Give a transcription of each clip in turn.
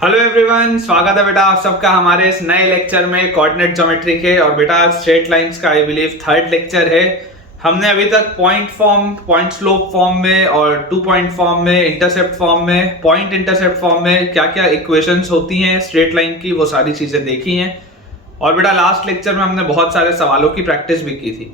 Hello everyone, स्वागत है बेटा आप सबका हमारे इस नए लेक्चर में कोऑर्डिनेट ज्योमेट्री के। और बेटा आज स्ट्रेट लाइंस का आई बिलीव थर्ड लेक्चर है। हमने अभी तक point form, point slope form में और 2 पॉइंट फॉर्म में, इंटरसेप्ट फॉर्म में, पॉइंट इंटरसेप्ट फॉर्म में क्या क्या इक्वेशंस होती हैं स्ट्रेट लाइन की, वो सारी चीजें देखी हैं। और बेटा लास्ट लेक्चर में हमने बहुत सारे सवालों की प्रैक्टिस भी की थी।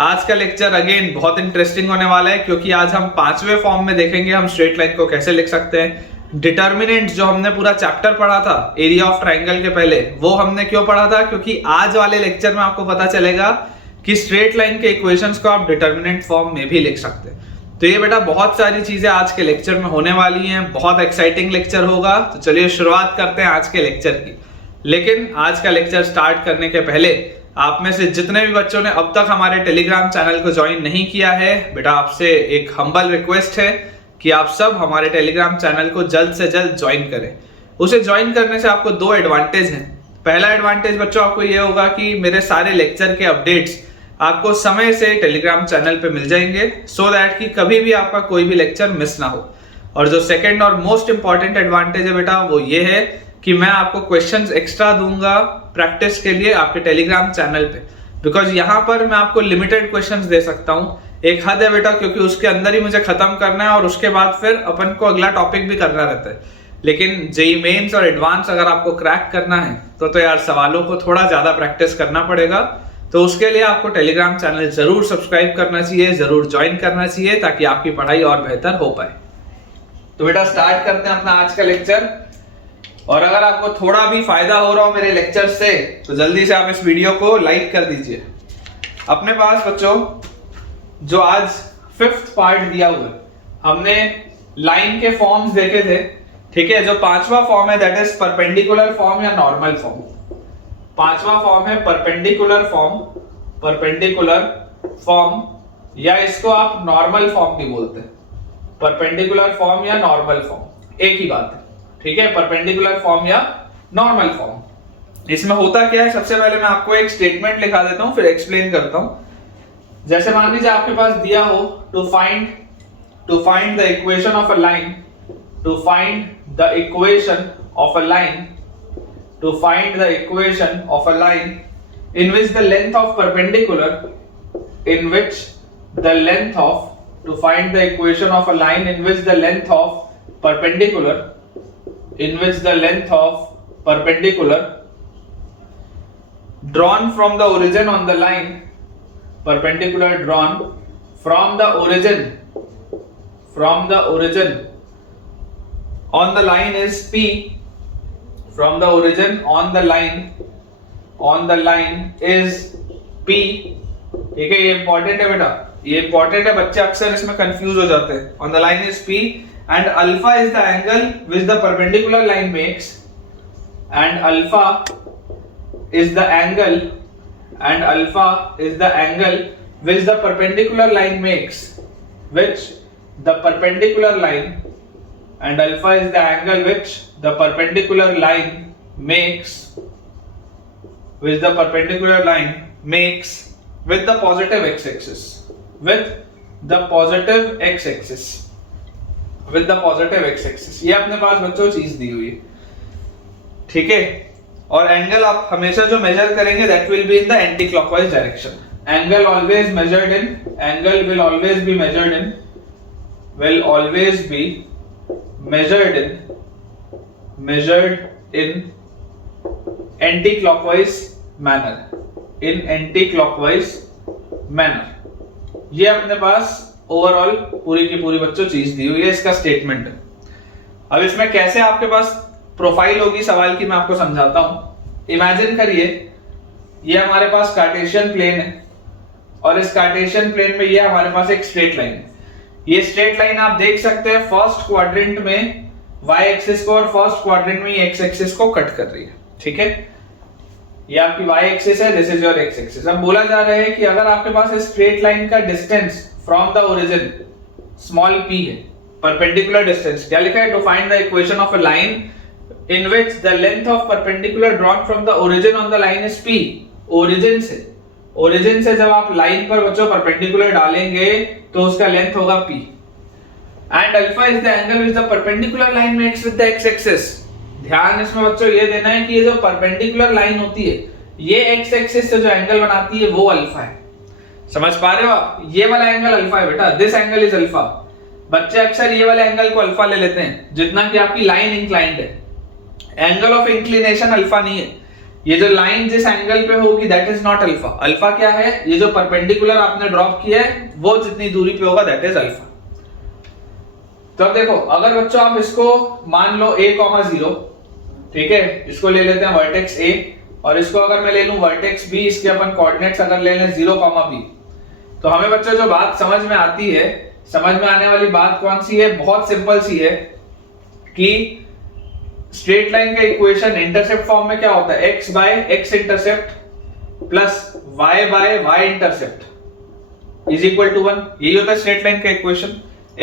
आज का लेक्चर अगेन बहुत इंटरेस्टिंग होने वाला है, क्योंकि आज हम 5वें फॉर्म में देखेंगे हम स्ट्रेट लाइन को कैसे लिख सकते हैं। डिटर्मिनेंट जो हमने पूरा चैप्टर पढ़ा था एरिया ऑफ ट्राइंगल के पहले, वो हमने क्यों पढ़ा था? क्योंकि आज वाले लेक्चर में आपको पता चलेगा कि स्ट्रेट लाइन के इक्वेशंस को आप डिटर्मिनेंट फॉर्म में भी लिख सकते हैं। तो ये बेटा बहुत सारी चीजें आज के लेक्चर में होने वाली हैं, बहुत एक्साइटिंग लेक्चर होगा। तो चलिए शुरुआत करते हैं आज के लेक्चर की। लेकिन आज का लेक्चर स्टार्ट करने के पहले आप में से जितने भी बच्चों ने अब तक हमारे टेलीग्राम चैनल को ज्वाइन नहीं किया है, बेटा आपसे एक हम्बल रिक्वेस्ट है कि आप सब हमारे टेलीग्राम चैनल को जल्द से जल्द ज्वाइन करें। उसे ज्वाइन करने से आपको 2 एडवांटेज हैं। पहला एडवांटेज बच्चों आपको ये होगा कि मेरे सारे लेक्चर के अपडेट्स आपको समय से टेलीग्राम चैनल पे मिल जाएंगे, सो दैट कि कभी भी आपका कोई भी लेक्चर मिस ना हो। और जो सेकंड और मोस्ट इंपॉर्टेंट एडवांटेज है बेटा, वो ये है कि मैं आपको क्वेश्चंस एक्स्ट्रा दूंगा प्रैक्टिस के लिए आपके टेलीग्राम चैनल पे। बिकॉज यहाँ पर मैं आपको लिमिटेड क्वेश्चंस दे सकता हूँ, एक हद है बेटा, क्योंकि उसके अंदर ही मुझे खत्म करना है और उसके बाद फिर अपन को अगला टॉपिक भी करना रहता है। लेकिन जेईई मेंस और एडवांस अगर आपको क्रैक करना है तो यार सवालों को थोड़ा ज्यादा प्रैक्टिस करना पड़ेगा। तो उसके लिए आपको टेलीग्राम चैनल जरूर सब्सक्राइब करना चाहिए, जरूर ज्वाइन करना चाहिए, ताकि आपकी पढ़ाई और बेहतर हो पाए। तो बेटा स्टार्ट करते हैं अपना आज का लेक्चर। और अगर आपको थोड़ा भी फायदा हो रहा हो मेरे लेक्चर से, तो जल्दी से आप इस वीडियो को लाइक कर दीजिए। अपने पास बच्चों जो आज 5th पार्ट दिया हुआ है, हमने लाइन के फॉर्म्स देखे थे, ठीक है। जो 5वां फॉर्म है दैट इज परपेंडिकुलर फॉर्म या नॉर्मल फॉर्म। 5वां फॉर्म है परपेंडिकुलर फॉर्म, परपेंडिकुलर फॉर्म, या इसको आप नॉर्मल फॉर्म भी बोलते हैं। परपेंडिकुलर फॉर्म या नॉर्मल फॉर्म एक ही बात है, ठीक है। परपेंडिकुलर फॉर्म या नॉर्मल फॉर्म, इसमें होता क्या है? सबसे पहले मैं आपको एक स्टेटमेंट लिखा देता हूं, फिर एक्सप्लेन करता हूं। जैसे मान लीजिए आपके पास दिया हो to find the equation of a line, to find the equation of a line, to find the equation of a line in which the length of perpendicular, in which the length of, to find the equation of a line in which the length of perpendicular, in which the length of perpendicular drawn from the origin on the line, perpendicular drawn from the origin on the line is P, from the origin on the line is P, ठीक है। ये important है बेटा, ये important है, बच्चे अक्सर इसमें कंफ्यूज हो जाते हैं। On the line is P and alpha is the angle which the perpendicular line makes, and alpha is the angle which the perpendicular line makes, which the perpendicular line, and alpha is the angle which the perpendicular line makes, which the perpendicular line makes with the positive x-axis, with the positive x-axis, with the positive x-axis। ये अपने पास बच्चों चीज दी हुई है, ठीक है। और angle आप हमेशा जो मेजर करेंगे that will be in the anti clockwise direction. Angle always measured in, angle will always be measured in, will always be measured in anti-clockwise manner, in anti-clockwise manner। ये अपने पास ओवरऑल पूरी की पूरी बच्चों चीज दी हुई है, इसका स्टेटमेंट है। अब इसमें कैसे आपके पास प्रोफाइल होगी सवाल की, मैं आपको समझाता हूं। इमेजिन करिए ये हमारे पास कार्टेशियन प्लेन है, और इस कार्टेशियन प्लेन में ये हमारे पास एक स्ट्रेट लाइन है। ये स्ट्रेट लाइन आप देख सकते हैं फर्स्ट क्वाड्रेंट में वाई एक्सिस को और फर्स्ट क्वाड्रेंट में एक्स एक्सिस को कट कर रही है, ठीक है। ये आपकी वाई एक्सिस है, this is your x axis. अब बोला जा रहा है कि अगर आपके पास इस स्ट्रेट लाइन का distance from the origin small p है, परपेंडिकुलर डिस्टेंस, क्या लिखा है? To find the equation of a line in which the length of perpendicular drawn from the origin on the line is p। Origin से जब आप line पर बच्चों perpendicular डालेंगे तो उसका लेंथ होगा p। and alpha is the angle which the perpendicular line makes with the x-axis. ध्यान इसमें बच्चों ये देना है कि ये जो परपेंडिकुलर लाइन होती है ये एक्स एक्सिस से जो एंगल बनाती है वो अल्फा है। समझ पा रहे हो आप? ये वाला एंगल अल्फा है बेटा, दिस एंगल इज अल्फा। बच्चे अक्सर ये वाले एंगल को अल्फा ले लेते हैं जितना कि आपकी लाइन इंक्लाइंड है। एंगल ऑफ इंक्लिनेशन अल्फा नहीं है, ये जो लाइन जिस एंगल पे होगी that is not alpha. Alpha क्या है? ये जो परपेंडिकुलर आपने ड्रॉप किया है वो जितनी दूरी पे होगा दैट इज अल्फा। तो अब देखो, अगर बच्चों आप इसको मान लो a,0, ठीक है, इसको ले लेते हैं वर्टेक्स a, और इसको अगर मैं ले लूं वर्टेक्स b, इसके अपन कोऑर्डिनेट्स अगर ले लें 0, b, तो हमें बच्चों जो बात समझ में आती है, समझ में आने वाली बात कौन सी है? बहुत सिंपल सी है कि स्ट्रेट लाइन का इक्वेशन इंटरसेप्ट फॉर्म में क्या होता है? x by x intercept plus y by y intercept is equal to 1। यही होता है स्ट्रेट लाइन का equation,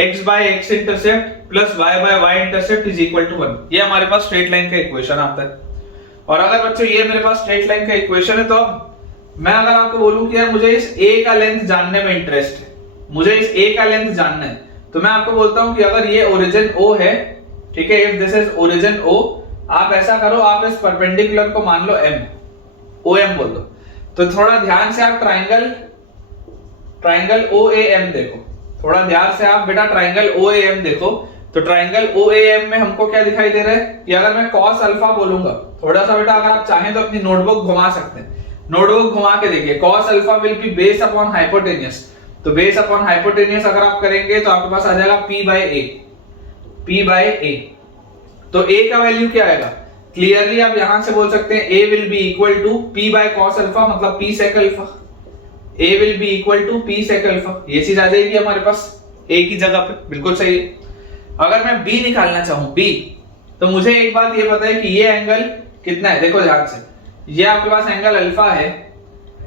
x by x intercept plus y by y intercept is equal to 1। ये हमारे पास स्ट्रेट लाइन का इक्वेशन आता है। और अगर बच्चों ये मेरे पास स्ट्रेट लाइन का इक्वेशन है, तो अब मैं अगर आपको बोलूं कि यार मुझे इस a का लेंथ जानने में इंटरेस्ट है, मुझे इस a का लेंथ जानना है, तो मैं आपको बोलता हूं कि अगर ये ओरिजिन O है, ठीक है, if this is origin O, आप ऐसा करो, आप इस परपेंडिकुलर को मान लो m, OM बोल दो। तो थोड़ा ध्यान से आप ट्राइंगल OAM देखो, थोड़ा ध्यान से आप बेटा ट्राइंगल OAM देखो। तो ट्राइंगल OAM में हमको क्या दिखाई दे रहा है कि अगर मैं cos अल्फा बोलूंगा, थोड़ा सा बेटा अगर आप चाहें तो अपनी नोटबुक घुमा सकते हैं, नोटबुक घुमा के देखिए, cos alpha will B base upon hypotenuse. तो बेस अपॉन हाइपोटेन्यूस अगर आप करेंगे तो आपके पास आ जाएगा p बाय a। तो a का वैल्यू क्या आएगा? क्लियरली आप यहां से बोल सकते हैं a will be equal to p by cos alpha, मतलब p sec alpha. a will be equal to p sec alpha, ये चीज आ जाएगी हमारे पास a की जगह पे, बिल्कुल सही है। अगर मैं b निकालना चाहूं, b, तो मुझे एक बात ये पता है कि ये एंगल कितना है, देखो ध्यान से, ये आपके पास एंगल अल्फा है,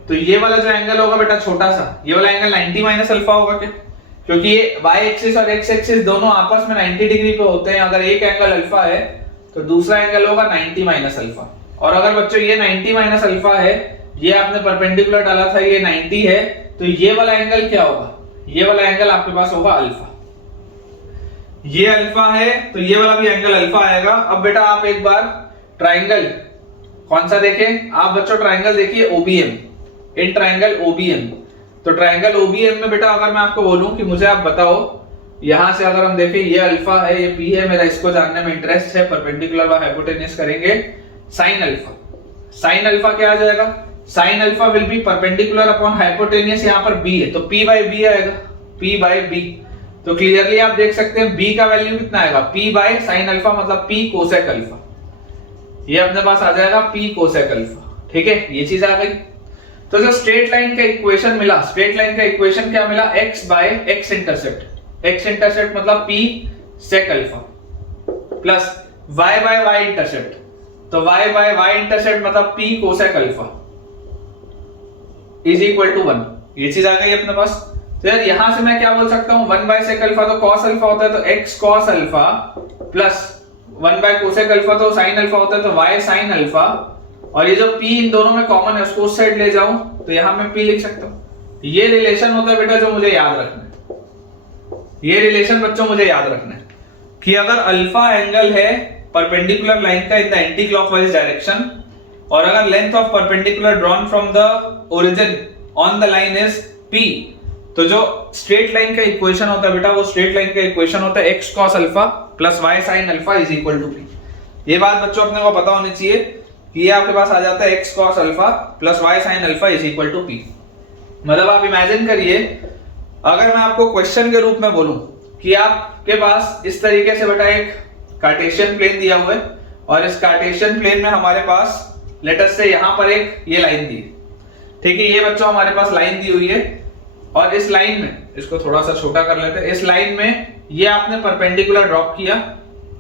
तो ये वाला जो एंगल होगा बेटा छोटा सा, ये वाला एंगल 90 माइनस अल्फा होगा क्या? क्योंकि ये y एक्सिस और x एक्सिस दोनों आपस में 90 डिग्री पे होते हैं। अगर एक एंगल अल्फा है तो दूसरा एंगल होगा 90 माइनस अल्फा। और अगर बच्चों ये 90 माइनस अल्फा है, ये आपने परपेंडिकुलर डाला था, ये 90 है, तो ये वाला एंगल क्या होगा? ये वाला एंगल आपके पास होगा अल्फा। ये अल्फा है तो ये वाला भी एंगल अल्फा आएगा। अब बेटा आप एक बार ट्राइंगल कौन सा देखें? आप बच्चों ट्राइंगल देखिए OBM, इन ट्राइंगल OBM। तो ट्राइंगल OBM में बेटा अगर मैं आपको बोलूं कि मुझे आप बताओ, यहां से अगर हम देखें, ये अल्फा है, ये p है, मेरा इसको जानने में इंटरेस्ट है, परपेंडिकुलर व हाइपोटेन्यूस करेंगे sin अल्फा। sin अल्फा क्या आ जाएगा? sin alpha will B perpendicular upon hypotenuse, यहां पर b है तो p बाय b आएगा, p बाय b। तो क्लियरली आप देख सकते हैं b का वैल्यू कितना आएगा? p बाय sin अल्फा, मतलब p कोसेक अल्फा। ये अपने पास आ जाएगा p कोसेक अल्फा, ठीक है, ये चीज आ गई। तो जो स्ट्रेट लाइन का इक्वेशन मिला, स्ट्रेट लाइन का इक्वेशन क्या मिला? x by x intercept, x intercept मतलब p sec alpha plus y by y intercept, तो y बाय y इंटरसेप्ट मतलब p cosec alpha is equal to 1। ये चीज आ गई अपने पास। तो यार यहां से मैं क्या बोल सकता हूं? 1 बाय sec अल्फा तो cos अल्फा होता है, तो x cos alpha plus 1 bye cosec alpha तो sin अल्फा होता है, तो y sin अल्फा। और ये जो p इन दोनों में कॉमन है उसको उस साइड ले जाऊं तो यहां मैं p लिख सकता हूं। ये रिलेशन होता है बेटा जो मुझे याद रखना है, ये रिलेशन बच्चों मुझे याद रखना है कि अगर अल्फा एंगल है परपेंडिकुलर लाइन का in the anti clockwise direction, और अगर length of perpendicular drawn from the origin on the line is p, तो जो स्ट्रेट लाइन का इक्वेशन होता है बेटा, वो स्ट्रेट लाइन का इक्वेशन होता है x cos alpha plus y sin alpha is equal to p। ये बात बच्चों अपने को पता होनी चाहिए कि ये आपके पास आ जाता है x cos alpha plus y sin alpha is equal to p। मतलब आप इमेजिन करिए, अगर मैं आपको क्वेश्चन के रूप में बोलूं कि आपके पास इस तरीके से बेटा एक कार्टेशियन प्लेन दिया हुआ है, और इस कार्टेशियन प्लेन में हमारे पास लेट अस से यहां पर एक ये लाइन दी है, ठीक है, ये बच्चों हमारे पास लाइन दी हुई है, और इस लाइन में, इसको थोड़ा सा छोटा कर लेते हैं, इस लाइन में ये आपने परपेंडिकुलर ड्रॉप किया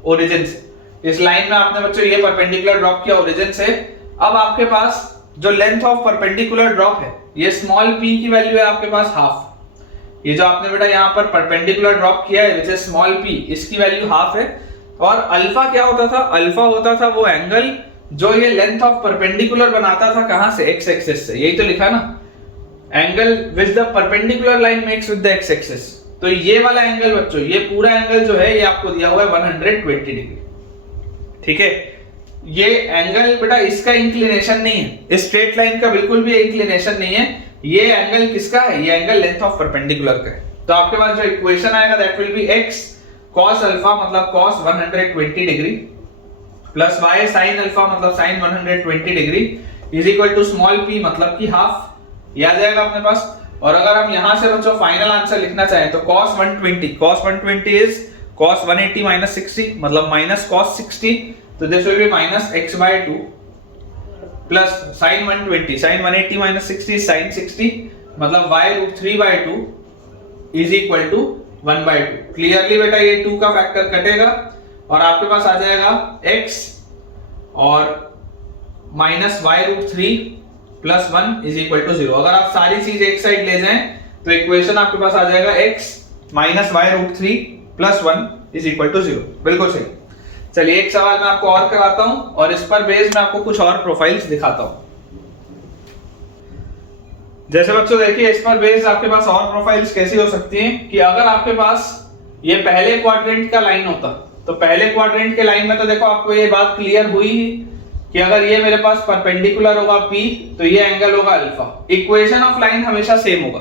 ओरिजिन से, इस लाइन में आपने बच्चों ये परपेंडिकुलर ड्रॉप किया ओरिजिन से। अब आपके पास जो लेंथ ऑफ परपेंडिकुलर ड्रॉप है, ये स्मॉल p की वैल्यू है आपके पास हाफ। ये जो आपने बेटा यहाँ पर परपेंडिकुलर ड्रॉप किया है विच इज स्मॉल p, इसकी वैल्यू हाफ है। और अल्फा क्या होता था? अल्फा होता था वो एंगल जो ये लेंथ ऑफ परपेंडिकुलर बनाता था, कहां से? x एक्सिस से। यही तो लिखा ना, angle which the perpendicular line makes with the x axis. तो ये वाला एंगल बच्चों, ये पूरा एंगल जो है ये आपको दिया हुआ है 120 डिग्री, ठीक है। ये एंगल बेटा इसका इंक्लिनेशन नहीं है, स्ट्रेट लाइन का बिल्कुल भी इंक्लिनेशन नहीं है, ये एंगल किसका है, ये एंगल लेंथ ऑफ परपेंडिकुलर का है। तो आपके पास जो इक्वेशन आएगा that will be x cos alpha मतलब cos 120 degree plus y sin alpha मतलब sin 120 degree is equal to small p मतलब कि हाफ, ये आ जाएगा अपने पास। और अगर हम यहां से बच्चों फाइनल आंसर लिखना चाहें तो cos 120 इज cos 180 minus 60 मतलब minus cos 60, तो this will be minus x by 2 plus sin 180 minus 60 sin 60 मतलब y root 3 by 2 is equal to 1 by 2। Clearly बेटा ये 2 का फैक्टर कटेगा और आपके पास आ जाएगा x और minus y root 3 plus 1 is equal to 0। अगर आप सारी चीज एक साइड ले जाएं तो इक्वेशन आपके पास आ जाएगा x minus y root 3 plus 1 is equal to 0। बिल्कुल सही। चलिए एक सवाल मैं आपको और कराता हूं और इस पर बेस मैं आपको कुछ और प्रोफाइल्स दिखाता हूं। जैसे बच्चों देखिए इस पर बेस आपके पास और प्रोफाइल्स कैसी हो सकती हैं कि अगर आपके पास ये पहले क्वाड्रेंट का लाइन होता तो पहले क्वाड्रेंट के लाइन में तो देखो आपको ये बात क्लियर हुई कि अगर ये मेरे पास परपेंडिकुलर होगा P तो ये एंगल होगा अल्फा, इक्वेशन ऑफ लाइन हमेशा सेम होगा।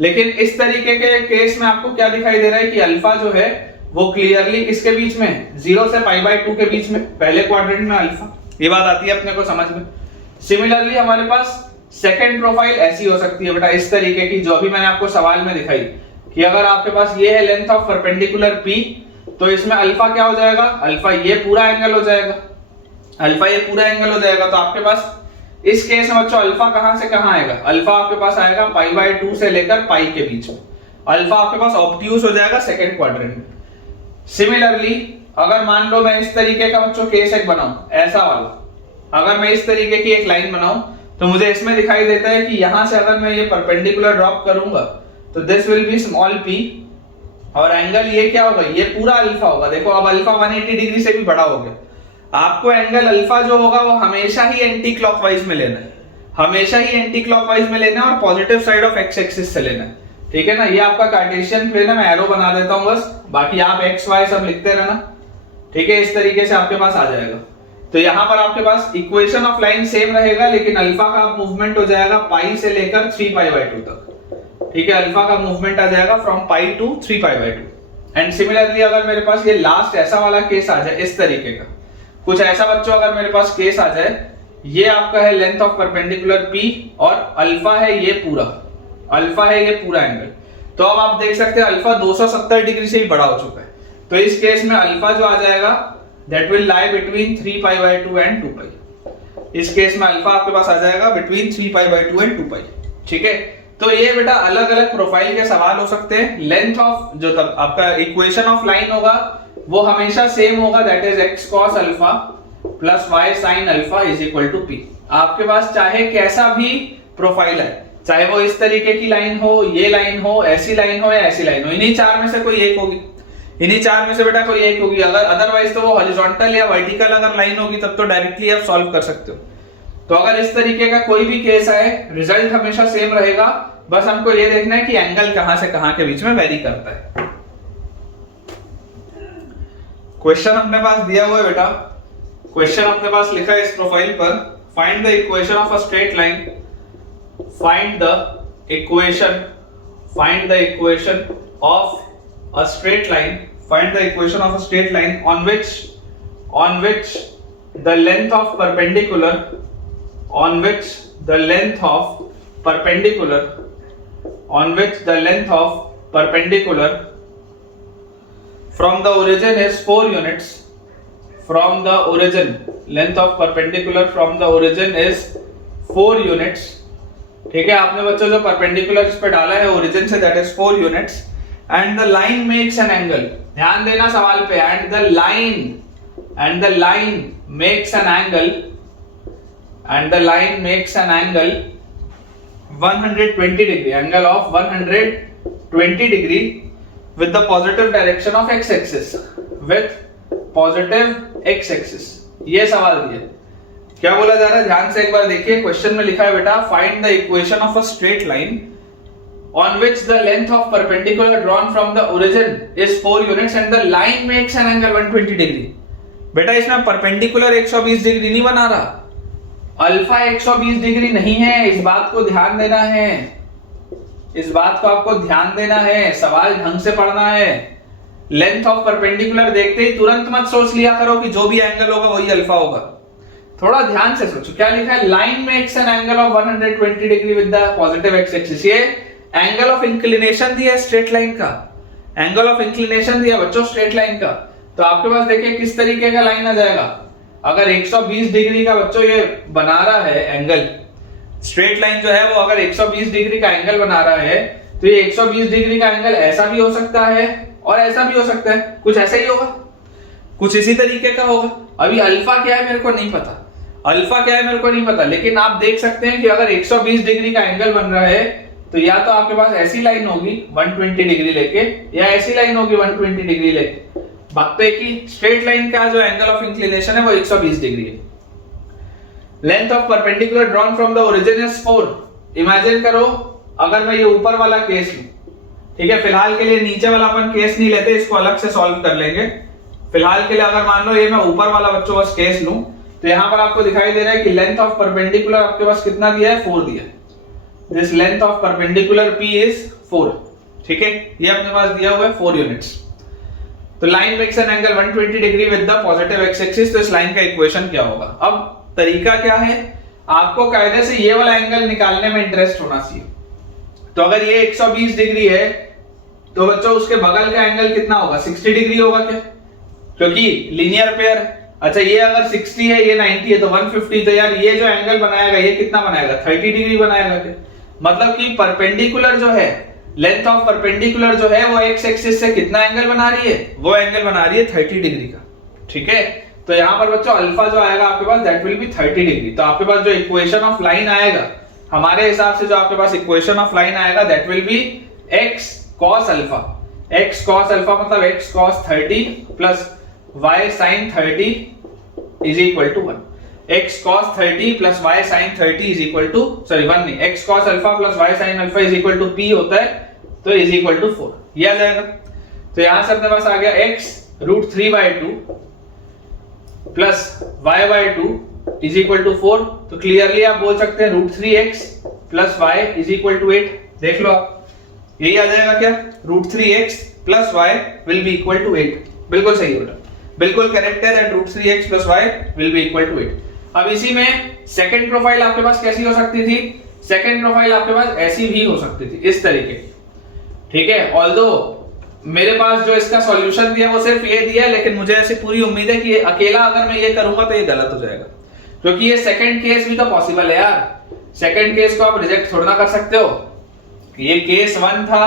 लेकिन इस तरीके के केस में आपको क्या दिखाई दे रहा है कि अल्फा जो है वो क्लियरली किसके बीच में, 0 से पाई बाय 2 के बीच में, पहले क्वाड्रेंट में अल्फा, ये बात आती है अपने को समझ में। सिमिलरली हमारे पास सेकंड प्रोफाइल ऐसी हो सकती है बेटा इस तरीके की जो अभी मैंने आपको सवाल में दिखाई कि अगर आपके पास ये है लेंथ ऑफ परपेंडिकुलर P तो इसमें अल्फा क्या हो जाएगा, अल्फा ये पूरा एंगल हो जाएगा, अल्फा ये पूरा एंगल हो जाएगा। तो आपके पास इस केस में बच्चों अल्फा कहां से कहां आएगा, अल्फा आपके पास आएगा पाई बाय 2 से लेकर पाई के बीच में, अल्फा आपके पास ऑब्ट्यूज हो जाएगा सेकंड क्वाड्रेंट में। सिमिलरली अगर मान लो मैं इस तरीके का बच्चों केस एक बनाऊं ऐसा वाला, अगर मैं इस तरीके की एक लाइन बनाऊं तो मुझे इसमें दिखाई देता है कि यहां से अगर मैं ये परपेंडिकुलर ड्रॉप करूंगा तो this will B small p और एंगल ये क्या होगा, ये पूरा अल्फा होगा। देखो अब अल्फा 180 डिग्री से भी बड़ा हो गया। आपको एंगल अल्फा जो होगा वो हमेशा ही एंटी क्लॉकवाइज में लेना है, हमेशा ही एंटी क्लॉकवाइज में लेना है और positive side of x axis से लेना है, ठीक है ना। ये आपका कार्टेशियन प्लेन है, मैं एरो बना देता हूं बस, बाकी आप एक्स वाई सब लिखते रहना, ठीक है। इस तरीके से आपके पास आ जाएगा। तो यहां पर आपके पास इक्वेशन ऑफ लाइन सेम रहेगा लेकिन अल्फा का मूवमेंट हो जाएगा पाई से लेकर 3 पाई बाय 2 तक, ठीक है। अल्फा का मूवमेंट आ जाएगा from pi to 3 pi by 2। And similarly अगर मेरे पास ये लास्ट ऐसा वाला केस आ जाए इस तरीके का, कुछ ऐसा बच्चों अगर मेरे पास केस आ जाए, ये आपका है लेंथ ऑफ परपेंडिकुलर P और अल्फा है ये पूरा, अल्फा है ये पूरा एंगल, तो अब आप देख सकते हैं अल्फा 270 डिग्री से ही बड़ा हो चुका है। तो इस केस में अल्फा जो आ जाएगा that will lie between 3 pi by 2 and 2 पाई। इस केस में अल्फा आपके पास आ जाएगा बिटवीन 3 पाई बाय 2 एंड 2 पाई, ठीक है। तो ये बेटा अलग अलग प्रोफाइल के सवाल हो सकते हैं। लेंथ ऑफ जो तब आपका इक्वेशन ऑफ लाइन होगा वो हमेशा सेम होगा, that is x cos alpha plus y sin alpha is equal to p। आपके पास चाहे कैसा भी प्रोफाइल है, चाहे वो इस तरीके की लाइन हो, ये लाइन हो, ऐसी लाइन हो या ऐसी लाइन हो, इन्हीं चार में से कोई एक होगी, इन्हीं चार में से बेटा कोई एक होगी। अगर अदरवाइज तो वो हॉरिजॉन्टल या वर्टिकल अगर लाइन होगी तब तो डायरेक्टली आप सॉल्व कर सकते हो। तो अगर इस तरीके का कोई भी केस आए रिजल्ट हमेशा सेम रहेगा, बस हमको ये देखना है कि एंगल कहां से कहां के बीच में वेरी करता है। क्वेश्चन अपने पास दिया हुआ है बेटा, क्वेश्चन अपने पास लिखा है इस प्रोफाइल पर, find the equation of a straight line, find the equation of a straight line, find the equation of a straight line on which the length of perpendicular from the origin is 4 units, from the origin length of perpendicular from the origin is 4 units, ठीक है। आपने बच्चों जो perpendicular इस पे डाला है origin say that is 4 units and the line makes an angle, ध्यान देना सवाल पे, and the line makes an angle 120 degree, angle of 120 degree with the positive direction of x axis, ये सवाल दिया। क्या बोला जा रहा है ध्यान से एक बार देखिए, क्वेश्चन में लिखा है बेटा find the equation of a straight line on which the length of perpendicular drawn from the origin is 4 units and the line makes an angle 120 degree। बेटा इसमें परपेंडिकुलर 120 डिग्री नहीं बना रहा, अल्फा 120 डिग्री नहीं है, इस बात को ध्यान देना है, इस बात को आपको ध्यान देना है, सवाल ढंग से पढ़ना है। लेंथ ऑफ परपेंडिकुलर देखते ही तुरंत मत सोच लिया करो कि जो भी एंगल होगा वही अल्फा होगा, थोड़ा ध्यान से सोचो। क्या लिखा है, line makes an angle of 120 degree with the positive x axis. ये एंगल ऑफ इंक्लिनेशन दिया स्ट्रेट लाइन का, एंगल ऑफ इंक्लिनेशन दिया बच्चों स्ट्रेट लाइन का। तो आपके पास देखिए किस तरीके का लाइन आ जाएगा, अगर 120 डिग्री का बच्चों ये बना रहा है एंगल, स्ट्रेट लाइन जो है वो अगर 120 डिग्री का एंगल बना रहा है, तो ये 120 डिग्री का एंगल ऐसा भी हो सकता है और ऐसा भी हो सकता है, कुछ ऐसा ही होगा, कुछ इसी तरीके का होगा। अभी अल्फा क्या है मेरे को नहीं पता, अल्फा क्या है मेरे को नहीं पता, लेकिन आप देख सकते हैं कि अगर 120 डिग्री का एंगल बन रहा है तो या तो आपके पास ऐसी लाइन होगी 120 डिग्री लेके, या ऐसी लाइन होगी 120 डिग्री लेके। बात तो एक ही, स्ट्रेट लाइन का जो एंगल ऑफ इंक्लिनेशन है वो 120 डिग्री है। Length of perpendicular drawn from the origin is 4। Imagine करो अगर मैं ये ऊपर वाला केस लूं, ठीक है, फिलहाल के लिए नीचे वाला अपन केस नहीं लेते, इसको अलग से सॉल्व कर लेंगे। फिलहाल के लिए अगर मान लो ये मैं ऊपर वाला बच्चों बस केस लूं, तो यहां पर आपको दिखाई दे रहा है कि लेंथ ऑफ परपेंडिकुलर आपके पास कितना दिया है, 4 दिया है। This length of perpendicular P is 4, ठीक है, ये अपने पास दिया हुआ है 4 यूनिट्स। तो line makes an angle 120 degree with the positive x axis. तो इस लाइन का इक्वेशन क्या होगा? अब तरीका क्या है, आपको कायदे से ये वाला एंगल निकालने में इंटरेस्ट होना चाहिए। तो अगर ये 120 डिग्री है तो बच्चों उसके बगल का एंगल कितना होगा, 60 डिग्री होगा क्या, क्योंकि लीनियर पेयर। अच्छा ये अगर 60 है ये 90 है तो 150, तो यार ये जो एंगल बनाएगा ये कितना बनाएगा, 30 डिग्री बनाएगा क्या? मतलब कि परपेंडिकुलर जो है, लेंथ ऑफ परपेंडिकुलर जो है वो एक्स एक्सिस से कितना एंगल बना रही है, वो एंगल बना रही है 30 डिग्री का, ठीक है। तो यहां पर बच्चों अल्फा जो आएगा आपके पास दैट विल बी 30 डिग्री। तो आपके पास जो इक्वेशन ऑफ लाइन आएगा, हमारे हिसाब से जो आपके पास इक्वेशन ऑफ लाइन आएगा that will be x cos alpha. x cos alpha मतलब x cos 30 plus y sin 30 is equal to 1। x cos 30 plus y sin 30 is equal to, sorry 1 नहीं, x cos alpha plus y sin alpha is equal to p होता है, तो is equal to 4 ये आ जाएगा। तो यहां से अपने पास आ गया x √3/2 plus y/2 is equal to 4। तो क्लियरली आप बोल सकते हैं √3x plus y is equal to 8। देख लो आप, यही आ जाएगा क्या, √3x plus y will be equal to 8। बिल्कुल सही होगा, बिल्कुल करेक्ट है that √3x plus y will be equal to 8। अब इसी में सेकंड प्रोफाइल आपके पास कैसी हो सकती थी, सेकंड प्रोफाइल आपके पास ऐसी भी हो सकती थी, इस तरीके, ठीक है। ऑल्दो मेरे पास जो इसका सॉल्यूशन दिया वो सिर्फ ये दिया है, लेकिन मुझे ऐसी पूरी उम्मीद है कि अकेला अगर मैं ये करूंगा तो ये गलत हो जाएगा, क्योंकि ये सेकंड केस भी तो पॉसिबल है यार। सेकंड केस को आप रिजेक्ट थोड़ा ना कर सकते हो। ये केस 1 था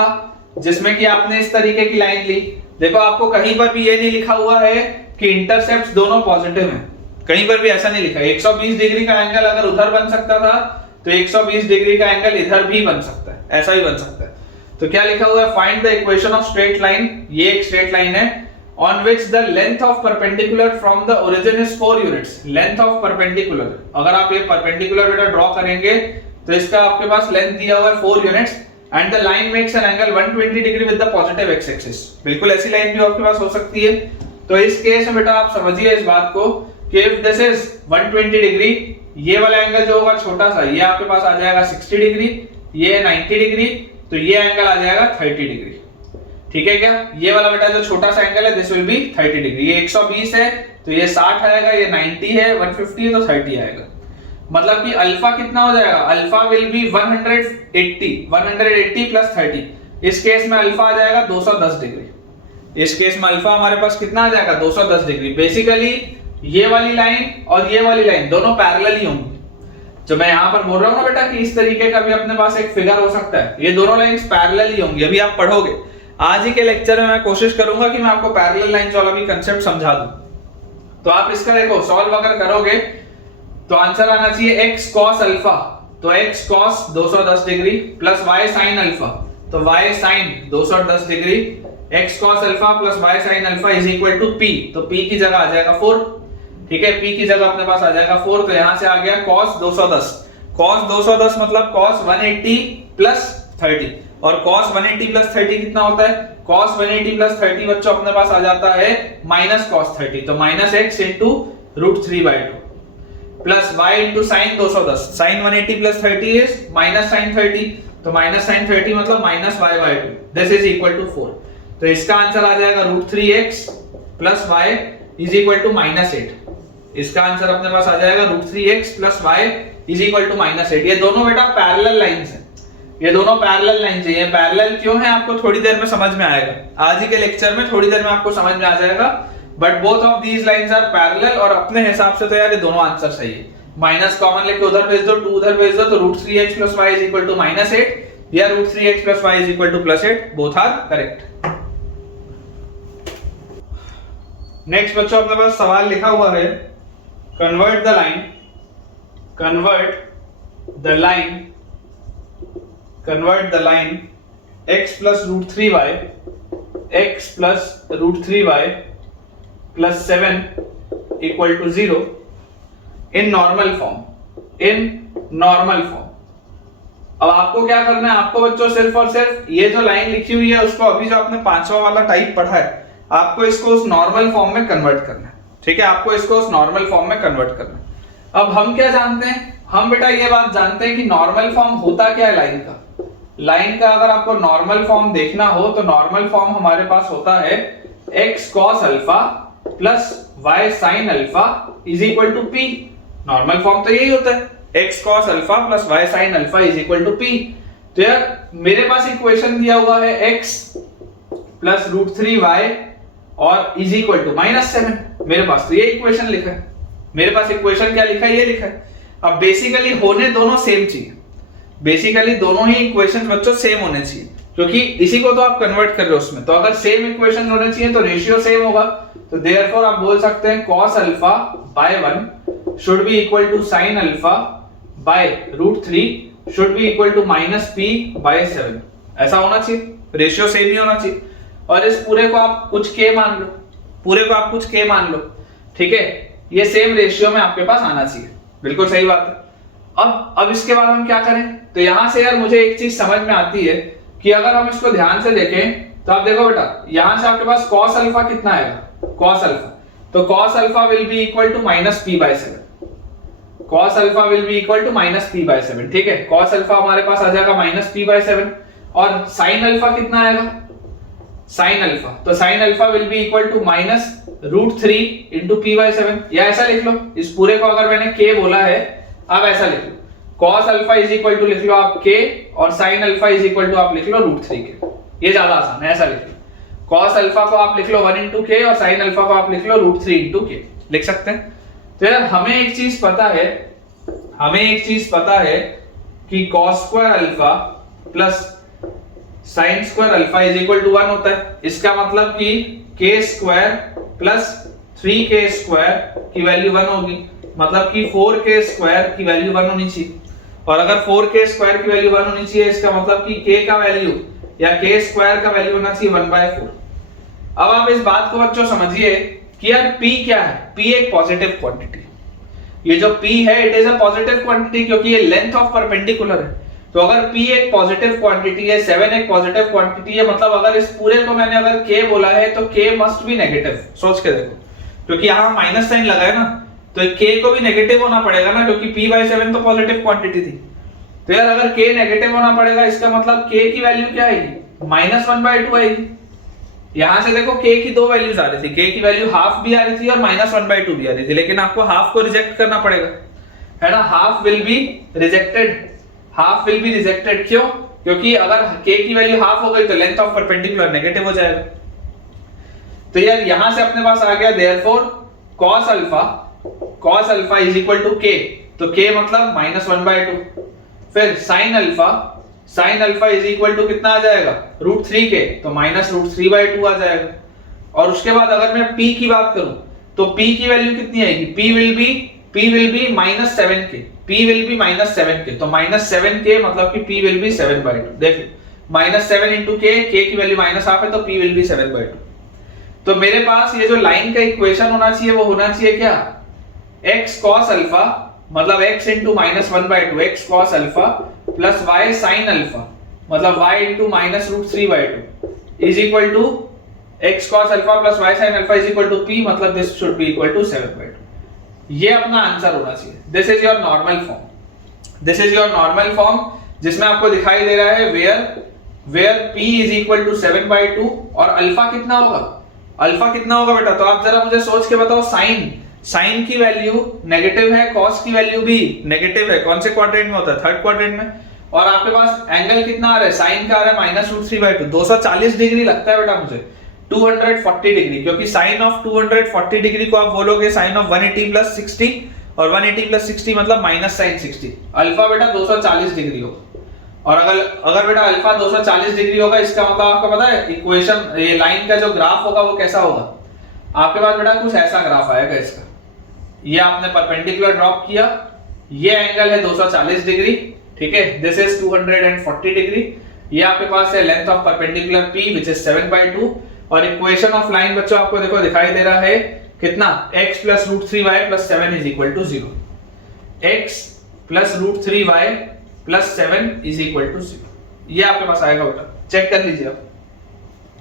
जिसमें कि आपने इस तरीके की लाइन ली, देखो आपको कहीं पर भी ये नहीं लिखा हुआ है कि इंटरसेप्ट्स दोनों पॉजिटिव हैं, कहीं पर भी ऐसा नहीं लिखा है। 120 डिग्री का एंगल अगर उधर बन सकता था तो 120 डिग्री का एंगल इधर भी बन सकता है, ऐसा भी बन सकता है। तो क्या लिखा हुआ है, find the equation of straight line, ये एक स्ट्रेट लाइन है on which the length of perpendicular from the origin is 4 units। length of perpendicular, अगर आप ये perpendicular बेटा ड्रॉ करेंगे तो इसका आपके पास लेंथ दिया हुआ है 4 units and the line makes an angle 120 degree with the positive x axis। बिल्कुल ऐसी लाइन भी आपके पास हो सकती है। तो इस केस में बेटा आप समझिए इस बात को कि if this is 120 डिग्री, ये वाला एंगल जो होगा छोटा सा, ये आपके पास आ जाएगा 60 डिग्री, ये 90 डिग्री, तो ये एंगल आ जाएगा 30 डिग्री, ठीक है क्या। ये वाला बेटा जो छोटा सा एंगल है दिस विल बी 30 डिग्री। ये 120 है तो ये 60 आएगा, ये 90 है, 150 है तो 30 आएगा। मतलब कि अल्फा कितना हो जाएगा, अल्फा विल बी 180 प्लस 30। इस केस में अल्फा आ जाएगा 210 डिग्री। इस केस में अल्फा हमारे पास कितना आ जाएगा, 210 डिग्री। बेसिकली ये वाली लाइन और ये वाली लाइन दोनों पैरेलल ही होंगी। जो मैं यहाँ पर बोल रहा हूँ ना बेटा कि इस तरीके का भी अपने पास एक फिगर हो सकता है, ये दोनों लाइंस पैरेलल ही होंगी। अभी आप पढ़ोगे, आज ही के लेक्चर में मैं कोशिश करूंगा कि मैं आपको पैरेलल लाइंस वाला भी कांसेप्ट समझा दूं। तो आप इसका देखो सॉल्व अगर करोगे तो आंसर आना चाहिए x cos अल्फा, तो x cos 210 degree plus y sin alpha, तो y sin 210 degree, x cos alpha plus y sin alpha is equal to p, तो p की जगह आ जाएगा 4, ठीक है, p की जगह अपने पास आ जाएगा 4। तो यहां से आ गया cos 210, cos 210 मतलब cos 180 प्लस 30, और cos 180 प्लस 30 कितना होता है, cos 180 प्लस 30 बच्चों अपने पास आ जाता है माइनस cos 30, तो minus x into √3/2 plus y into sine 210, sine 180 plus 30 is minus sine 30, तो माइनस साइन 30 मतलब minus y/2, this is equal to 4। तो इसका आंसर आ जाएगा √3x plus y is equal to -8। इसका आंसर अपने पास आ जाएगा √3x plus y is equal to -8। ये दोनों बेटा पैरेलल लाइंस हैं, ये दोनों पैरेलल लाइंस हैं। ये पैरेलल क्यों है आपको थोड़ी देर में समझ में आएगा, आज ही के लेक्चर में थोड़ी देर में आपको समझ में आ जाएगा। But both of these lines are parallel और अपने हिसाब से तो यार ये दोनों आंसर सही है। माइनस कॉमन लेके उधर भेज दो, 2 उधर भेज दो, तो √3x plus y is equal to -8 या √3x plus y is equal to +8, both are correct. Next बच्चों अपने पास सवाल लिखा हुआ है, convert the line x plus √3y plus 7 equal to 0 in normal form। अब आपको क्या करना है, आपको बच्चों सिर्फ और सिर्फ ये जो लाइन लिखी हुई है उसको अभी जो आपने 5वां वाला टाइप पढ़ा है आपको इसको उस नॉर्मल फॉर्म में कन्वर्ट करना है। ठीक है, आपको इसको उस नॉर्मल फॉर्म में कन्वर्ट करना है। अब हम क्या जानते हैं, हम बेटा ये बात जानते हैं कि नॉर्मल फॉर्म होता क्या है लाइन का अगर आपको नॉर्मल फॉर्म देखना हो तो नॉर्मल फॉर्म हमारे पास होता है x cos alpha plus y sin alpha is equal to p। Normal form तो यही होता है, x cos alpha plus y sin alpha is equal to p। तो यार मेरे पास इक्वेशन दिया हुआ है x प्लस √3y और इज इक्वल टू -7। मेरे पास तो ये इक्वेशन लिखा है, मेरे पास इक्वेशन क्या लिखा है, ये लिखा है। अब बेसिकली होने दोनों सेम चाहिए, बेसिकली दोनों ही इक्वेशन बच्चों सेम होने चाहिए क्योंकि इसी को तो आप कन्वर्ट कर रहे हो उसमें। तो अगर सेम इक्वेशन होने चाहिए तो रेशियो सेम होगा, तो देयरफॉर आप बोल सकते हैं cos alpha by 1 should be equal to sin alpha by √3 should be equal to -p/7। ऐसा होना चाहिए, रेशियो सेम ही होना चाहिए। और इस पूरे को आप कुछ k मान लो, ठीक है, ये सेम रेशियो में आपके पास आना चाहिए, बिल्कुल सही बात है। अब इसके बाद हम क्या करें, तो यहां से यार मुझे एक चीज समझ में आती है कि अगर हम इसको ध्यान से देखें तो आप देखो बेटा यहां से आपके पास cos अल्फा कितना आएगा, cos अल्फा, तो cos alpha will be equal to -p/7, cos alpha will be equal to -p/7। ठीक है, cos अल्फा हमारे पास आ जाएगा -p/7 और sin अल्फा कितना आएगा, sin अल्फा, तो sin alpha will be equal to -√3 into p/7, या ऐसा लिख लो, इस पूरे को अगर मैंने k बोला है आप ऐसा लिख लो, cos alpha is equal to लिख लो आप k और sin alpha is equal to आप लिख लो √3k। ये ज्यादा आसान है, ऐसा लिख लो, cos अल्फा को आप लिख लो 1 इंटू k और sin अल्फा को आप लिख लो √3 इंटू k, लिख सकते हैं। तो यार हमें एक चीज पता है कि cos square alpha plus sin square alpha is equal to 1 होता है। इसका मतलब कि k square plus 3k square की वैल्यू 1 होगी, मतलब कि 4k स्क्वायर की वैल्यू 1 होनी चाहिए। और अगर 4k स्क्वायर की वैल्यू 1 होनी चाहिए इसका मतलब कि k का वैल्यू या k स्क्वायर का वैल्यू होना चाहिए 1/4। अब आप इस बात को बच्चों समझिए कि यार p क्या है, p एक पॉजिटिव क्वांटिटी, ये जो p है it is a positive quantity क्योंकि ये लेंथ ऑफ परपेंडिकुलर है। तो अगर p एक पॉजिटिव क्वांटिटी है, 7 एक पॉजिटिव क्वांटिटी है, मतलब अगर इस पूरे को मैंने अगर k बोला है तो k मस्ट बी नेगेटिव। सोच के देखो, क्योंकि यहाँ माइनस साइन लगा है ना, तो k को भी नेगेटिव होना पड़ेगा ना, क्योंकि p/7 तो पॉजिटिव क्वांटिटी थी। तो यार अगर k नेगेटिव होना पड़ेगा इसका मतलब k की वैल्यू क्या आएगी, -1/2 आएगी। यहां से देखो k की दो वैल्यूज आ रही थी, k की वैल्यू हाफ भी आ रही थी और -1/2 भी आ रही थी, लेकिन आपको हाफ को रिजेक्ट करना पड़ेगा, है ना। हाफ विल बी रिजेक्टेड, क्यों, क्योंकि अगर k की वैल्यू हाफ हो गई तो लेंथ ऑफ परपेंडिकुलर नेगेटिव हो जाएगा। तो यार यहां से अपने पास आ गया therefore cos alpha is equal to k, तो k मतलब -1/2। फिर sin alpha is equal to कितना आ जाएगा, √3k, तो -√3/2 आ जाएगा। और उसके बाद अगर मैं p की बात करूं तो p की वैल्यू कितनी आएगी, p will be -7k, p will be -7k, तो -7k मतलब कि p विल बी 7/2। देखिए -7 इंटू k की वैल्यू -1/2 है तो p विल बी 7/2। तो मेरे पास ये जो लाइन का इक्वेशन होना चाहिए वो होना चाहिए क्या, x cos अल्फा मतलब x into -1/2, x cos alpha plus y sin alpha मतलब y into -√3/2 is equal to x cos alpha plus y sin alpha is equal to p, मतलब this should be equal to 7/2। ये अपना answer होना चाहिए। This is your normal form, this is your normal form जिसमें आपको दिखाई दे रहा है where p is equal to 7/2 और अल्फा कितना होगा, अल्फा कितना होगा बेटा? तो आप जरा मुझे सोच के बताओ, साइन की वैल्यू नेगेटिव है, कॉस की वैल्यू भी नेगेटिव है। कौन से क्वाड्रेंट में होता है? थर्ड क्वाड्रेंट में। और आपके पास एंगल कितना आ रहा है? साइन का आ रहा है -√3/2, 240 डिग्री लगता है बेटा मुझे, 240 डिग्री, क्योंकि साइन ऑफ 240 डिग्री को आप बोलोगे साइन ऑफ 180 प्लस 60, और 180 प्लस 60 मतलब minus sign 60। Alpha beta 240 degree होगा। और अगर बेटा अल्फा 240 डिग्री होगा, इसका मतलब आपको पता है इक्वेशन, ये लाइन का जो ग्राफ होगा वो कैसा होगा? आपके पास बेटा कुछ ऐसा ग्राफ आएगा इसका। ये आपने परपेंडिकुलर ड्रॉप किया, ये एंगल है 240 डिग्री, ठीक है, दिस इज 240 डिग्री। ये आपके पास है length of perpendicular p which is 7/2, और इक्वेशन ऑफ लाइन बच्चों आपको देखो दिखाई दे रहा है कितना, x plus √3y plus 7 is equal to 0। x plus √3y plus 7 is equal to 0। ये आपके पास आएगा बेटा, चेक कर लीजिए, आप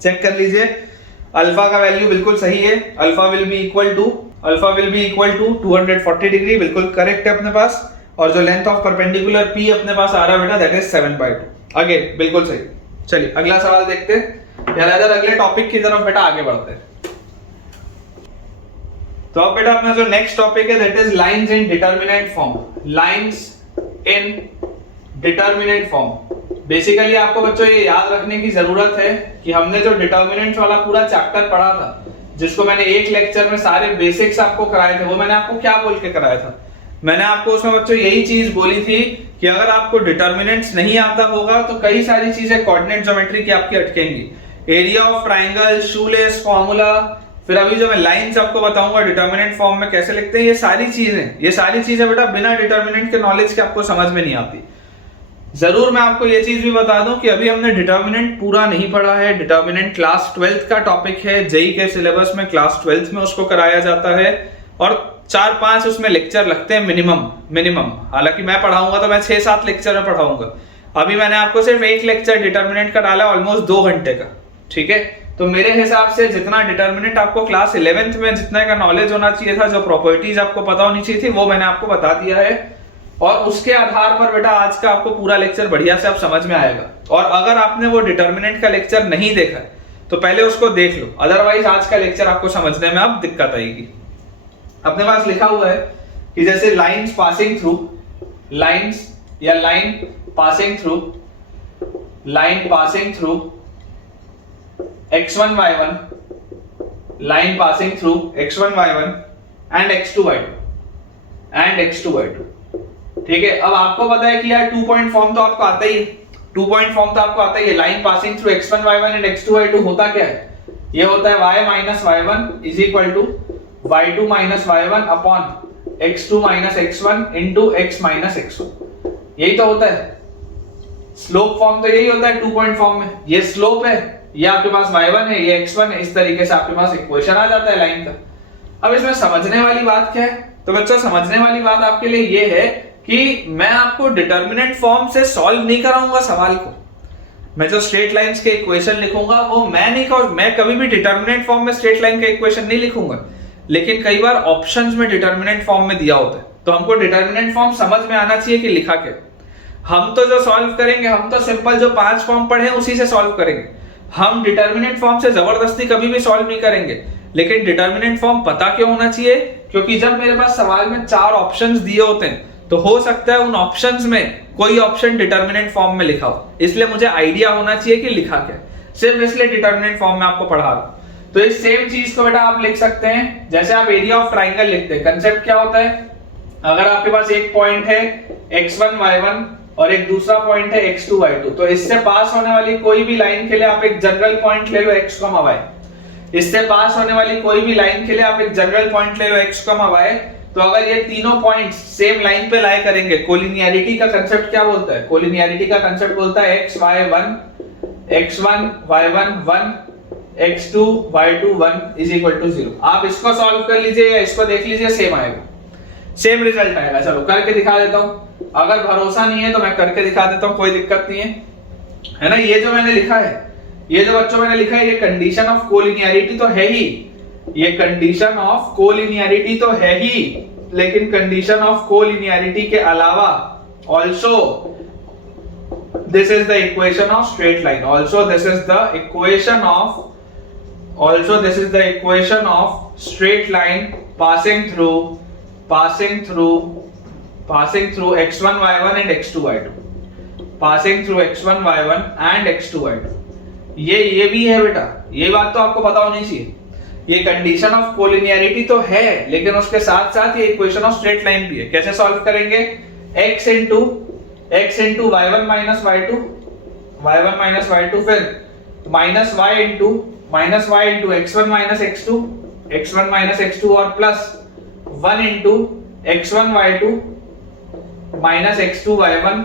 चेक कर लीजिए। अल्फा का वैल्यू बिल्कुल सही है, alpha will be equal to 240 degree, बिल्कुल करेक्ट है अपने पास। और जो लेंथ ऑफ परपेंडिकुलर p अपने पास आ रहा है बेटा दैट इज 7/2। अगेन बिल्कुल सही। चलिए अगला सवाल देखते हैं, या रादर अगले टॉपिक की तरफ बेटा आगे बढ़ते हैं। तो अब बेटा अपना जो नेक्स्ट टॉपिक है that his lines in determinant form. Lines in determinant form. Basically आपको बच्चों ये याद रखने की जरूरत है कि हमने जो डिटरमिनेंट्स वाला पूरा चैप्टर पढ़ा था, जिसको मैंने एक लेक्चर में सारे बेसिक्स आपको कराए थे, वो मैंने आपको क्या बोल के कराया था? मैंने आपको उसमें बच्चों यही चीज बोली थी कि अगर आपको डिटरमिनेंट्स नहीं आता होगा तो कई सारी चीजें कोऑर्डिनेट ज्योमेट्री की आपकी अटकेंगी। Area of triangle, shoelace formula, फिर अभी जो मैं लाइंस आपको बताऊंगा डिटरमिनेंट फॉर्म में कैसे लिखते हैं, ये सारी चीजें बेटा बिना डिटरमिनेंट के नॉलेज के आपको समझ में नहीं आती। जरूर मैं आपको ये चीज भी बता दूं कि अभी हमने डिटरमिनेंट पूरा नहीं पढ़ा है। डिटरमिनेंट क्लास 12th का टॉपिक है, जेई के सिलेबस में क्लास 12th में उसको कराया जाता है, और 4-5 उसमें लेक्चर लगते हैं मिनिमम। हालांकि मैं पढ़ाऊंगा तो मैं 6-7 लेक्चर में पढ़ाऊंगा। अभी मैंने आपको सिर्फ एक लेक्चर डिटरमिनेंट का डाला, ऑलमोस्ट 2 घंटे का, ठीक है। तो मेरे हिसाब से जितना डिटरमिनेंट आपको क्लास 11th में जितने का नॉलेज होना चाहिए था, जो प्रॉपर्टीज आपको पता होनी चाहिए थी, वो मैंने आपको बता दिया है। और उसके आधार पर बेटा आज का आपको पूरा लेक्चर बढ़िया से आप समझ में आएगा। और अगर आपने वो डिटरमिनेंट का लेक्चर नहीं देखा है तो पहले उसको देख लो, अदरवाइज आज का लेक्चर आपको समझने में अब दिक्कत आएगी। अपने पास लिखा हुआ है कि जैसे लाइंस पासिंग थ्रू, लाइंस या line passing through x1 y1, line passing through x1 y1 and x2 y2, ठीक है। अब आपको पता है कि यार 2 पॉइंट फॉर्म तो आपको आता ही है, 2 पॉइंट फॉर्म तो आपको आता ही है। Line passing through x1 y1 and x2 y2 होता क्या है? ये होता है y minus y1 is equal to y2 minus y1 upon x2 minus x1 into x minus x1। यही तो होता है स्लोप फॉर्म, तो यही होता है 2 पॉइंट फॉर्म में। ये स्लोप है, ये आपके पास y1 है, ये x1 है, इस तरीके से आपके पास इक्वेशन आ जाता है लाइन का। अब इसमें समझने वाली बात क्या है? तो बच्चों समझने वाली बात आपके लिए ये है कि मैं आपको डिटरमिनेंट फॉर्म से सॉल्व नहीं कराऊंगा सवाल को। मैं जो स्ट्रेट लाइंस के इक्वेशन लिखूंगा वो मैं कभी भी डिटरमिनेंट फॉर्म में स्ट्रेट लाइन का इक्वेशन नहीं लिखूंगा, लेकिन कई बार ऑप्शंस में डिटरमिनेंट फॉर्म में दिया होता है, तो हमको डिटरमिनेंट फॉर्म समझ में आना चाहिए कि लिखा क्या। हम तो जो सॉल्व करेंगे, हम तो सिंपल जो 5 फॉर्म पढ़े उसी से सॉल्व करेंगे। हम डिटरमिनेंट फॉर्म से जबरदस्ती कभी भी सॉल्व नहीं करेंगे। लेकिन डिटरमिनेंट फॉर्म पता क्यों होना चाहिए? क्योंकि जब मेरे पास सवाल में 4 ऑप्शंस दिए होते हैं तो हो सकता है उन ऑप्शंस में कोई ऑप्शन डिटरमिनेंट फॉर्म में लिखा हो, इसलिए मुझे आइडिया होना चाहिए कि लिखा क्या। सिर्फ इसलिए डिटरमिनेंट फॉर्म में आपको पढ़ा रहा हूं। तो इस सेम चीज को बेटा आप लिख सकते हैं, जैसे आप एरिया ऑफ ट्राइंगल लिखते हैं। कंसेप्ट क्या होता है? अगर आपके पास एक पॉइंट है x1 y1 और एक दूसरा पॉइंट है x2 y2, तो इससे पास होने वाली कोई भी लाइन के लिए आप एक जनरल पॉइंट ले लो x, y। इससे पास होने वाली कोई भी लाइन के लिए आप एक जनरल पॉइंट ले लो x, y। तो अगर ये तीनों पॉइंट्स सेम लाइन पे लाई करेंगे, कोलिनियरिटी का कंसेप्ट क्या बोलता है? कोलिनियरिटी का कंसेप्ट बोलता है x y1 y1 1 x2 y2 1 is equal to 0। आप इसको सॉल्व कर लीजिए या इसको देख लीजिए, सेम आएगा, सेम रिजल्ट आएगा। चलो करके दिखा देता हूं। अगर भरोसा नहीं है तो मैं करके दिखा देता हूं, कोई दिक्कत नहीं है ना। ये जो मैंने लिखा है ये जो बच्चों मैंने लिखा है ये कंडीशन ऑफ कोलिनियरिटी तो है ही, ये कंडीशन ऑफ कोलिनियरिटी तो है ही, लेकिन कंडीशन ऑफ कोलिनियरिटी के अलावा also this is the equation of straight line, also this is the equation of straight line passing through x1 y1 and x2 y2, passing through x1 y1 and x2 y2। ये भी है बेटा, ये बात तो आपको पता होनी चाहिए। ये कंडीशन ऑफ कोलिनियरिटी तो है, लेकिन उसके साथ साथ ये इक्वेशन ऑफ स्ट्रेट लाइन भी है। कैसे सॉल्व करेंगे? x into y1 minus y2, फिर minus y into x1 minus x2 और plus 1 into x1 y2 minus x2 y1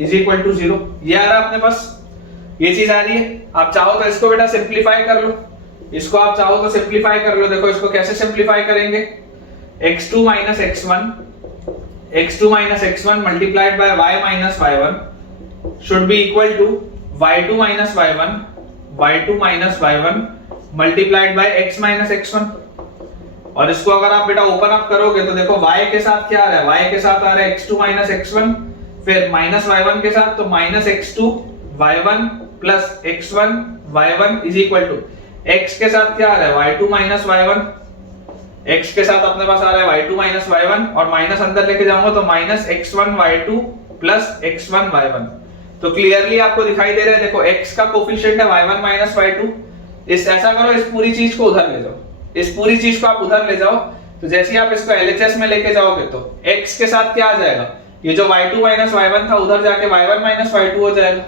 is equal to 0। ये आ रहा है अपने पास, ये चीज आ रही है। आप चाहो तो इसको बेटा सिंप्लीफाई कर लो, इसको आप चाहो तो सिंप्लीफाई कर लो। देखो इसको कैसे सिंप्लीफाई करेंगे? x2 minus x1 multiplied by y minus y1 should be equal to y2 minus y1 multiplied by x minus x1। और इसको अगर आप बेटा ओपन अप करोगे तो देखो y के साथ क्या आ रहा है? y के साथ आ रहा है x2 माइनस x1, फिर माइनस y1 के साथ तो minus x2 y1 plus x1 y1 is equal to x के साथ क्या आ रहा है? y2 माइनस y1, x के साथ अपने पास आ रहा है y2 माइनस y1 और माइनस अंदर लेके जाऊंगा तो minus x1 y2 plus x1 y1। तो क्लियरली आपको दिखाई दे रहा है, देखो x का कोफिशिएंट है y1 माइनस y2। इस ऐसा करो, इस पूरी चीज को उधर ले जाओ, इस पूरी चीज को आप उधर ले जाओ। तो जैसे ही आप इसको LHS में लेके जाओगे तो x के साथ क्या आ जाएगा? ये जो y2 माइनस y1 था उधर जाके y1 माइनस y2 हो जाएगा,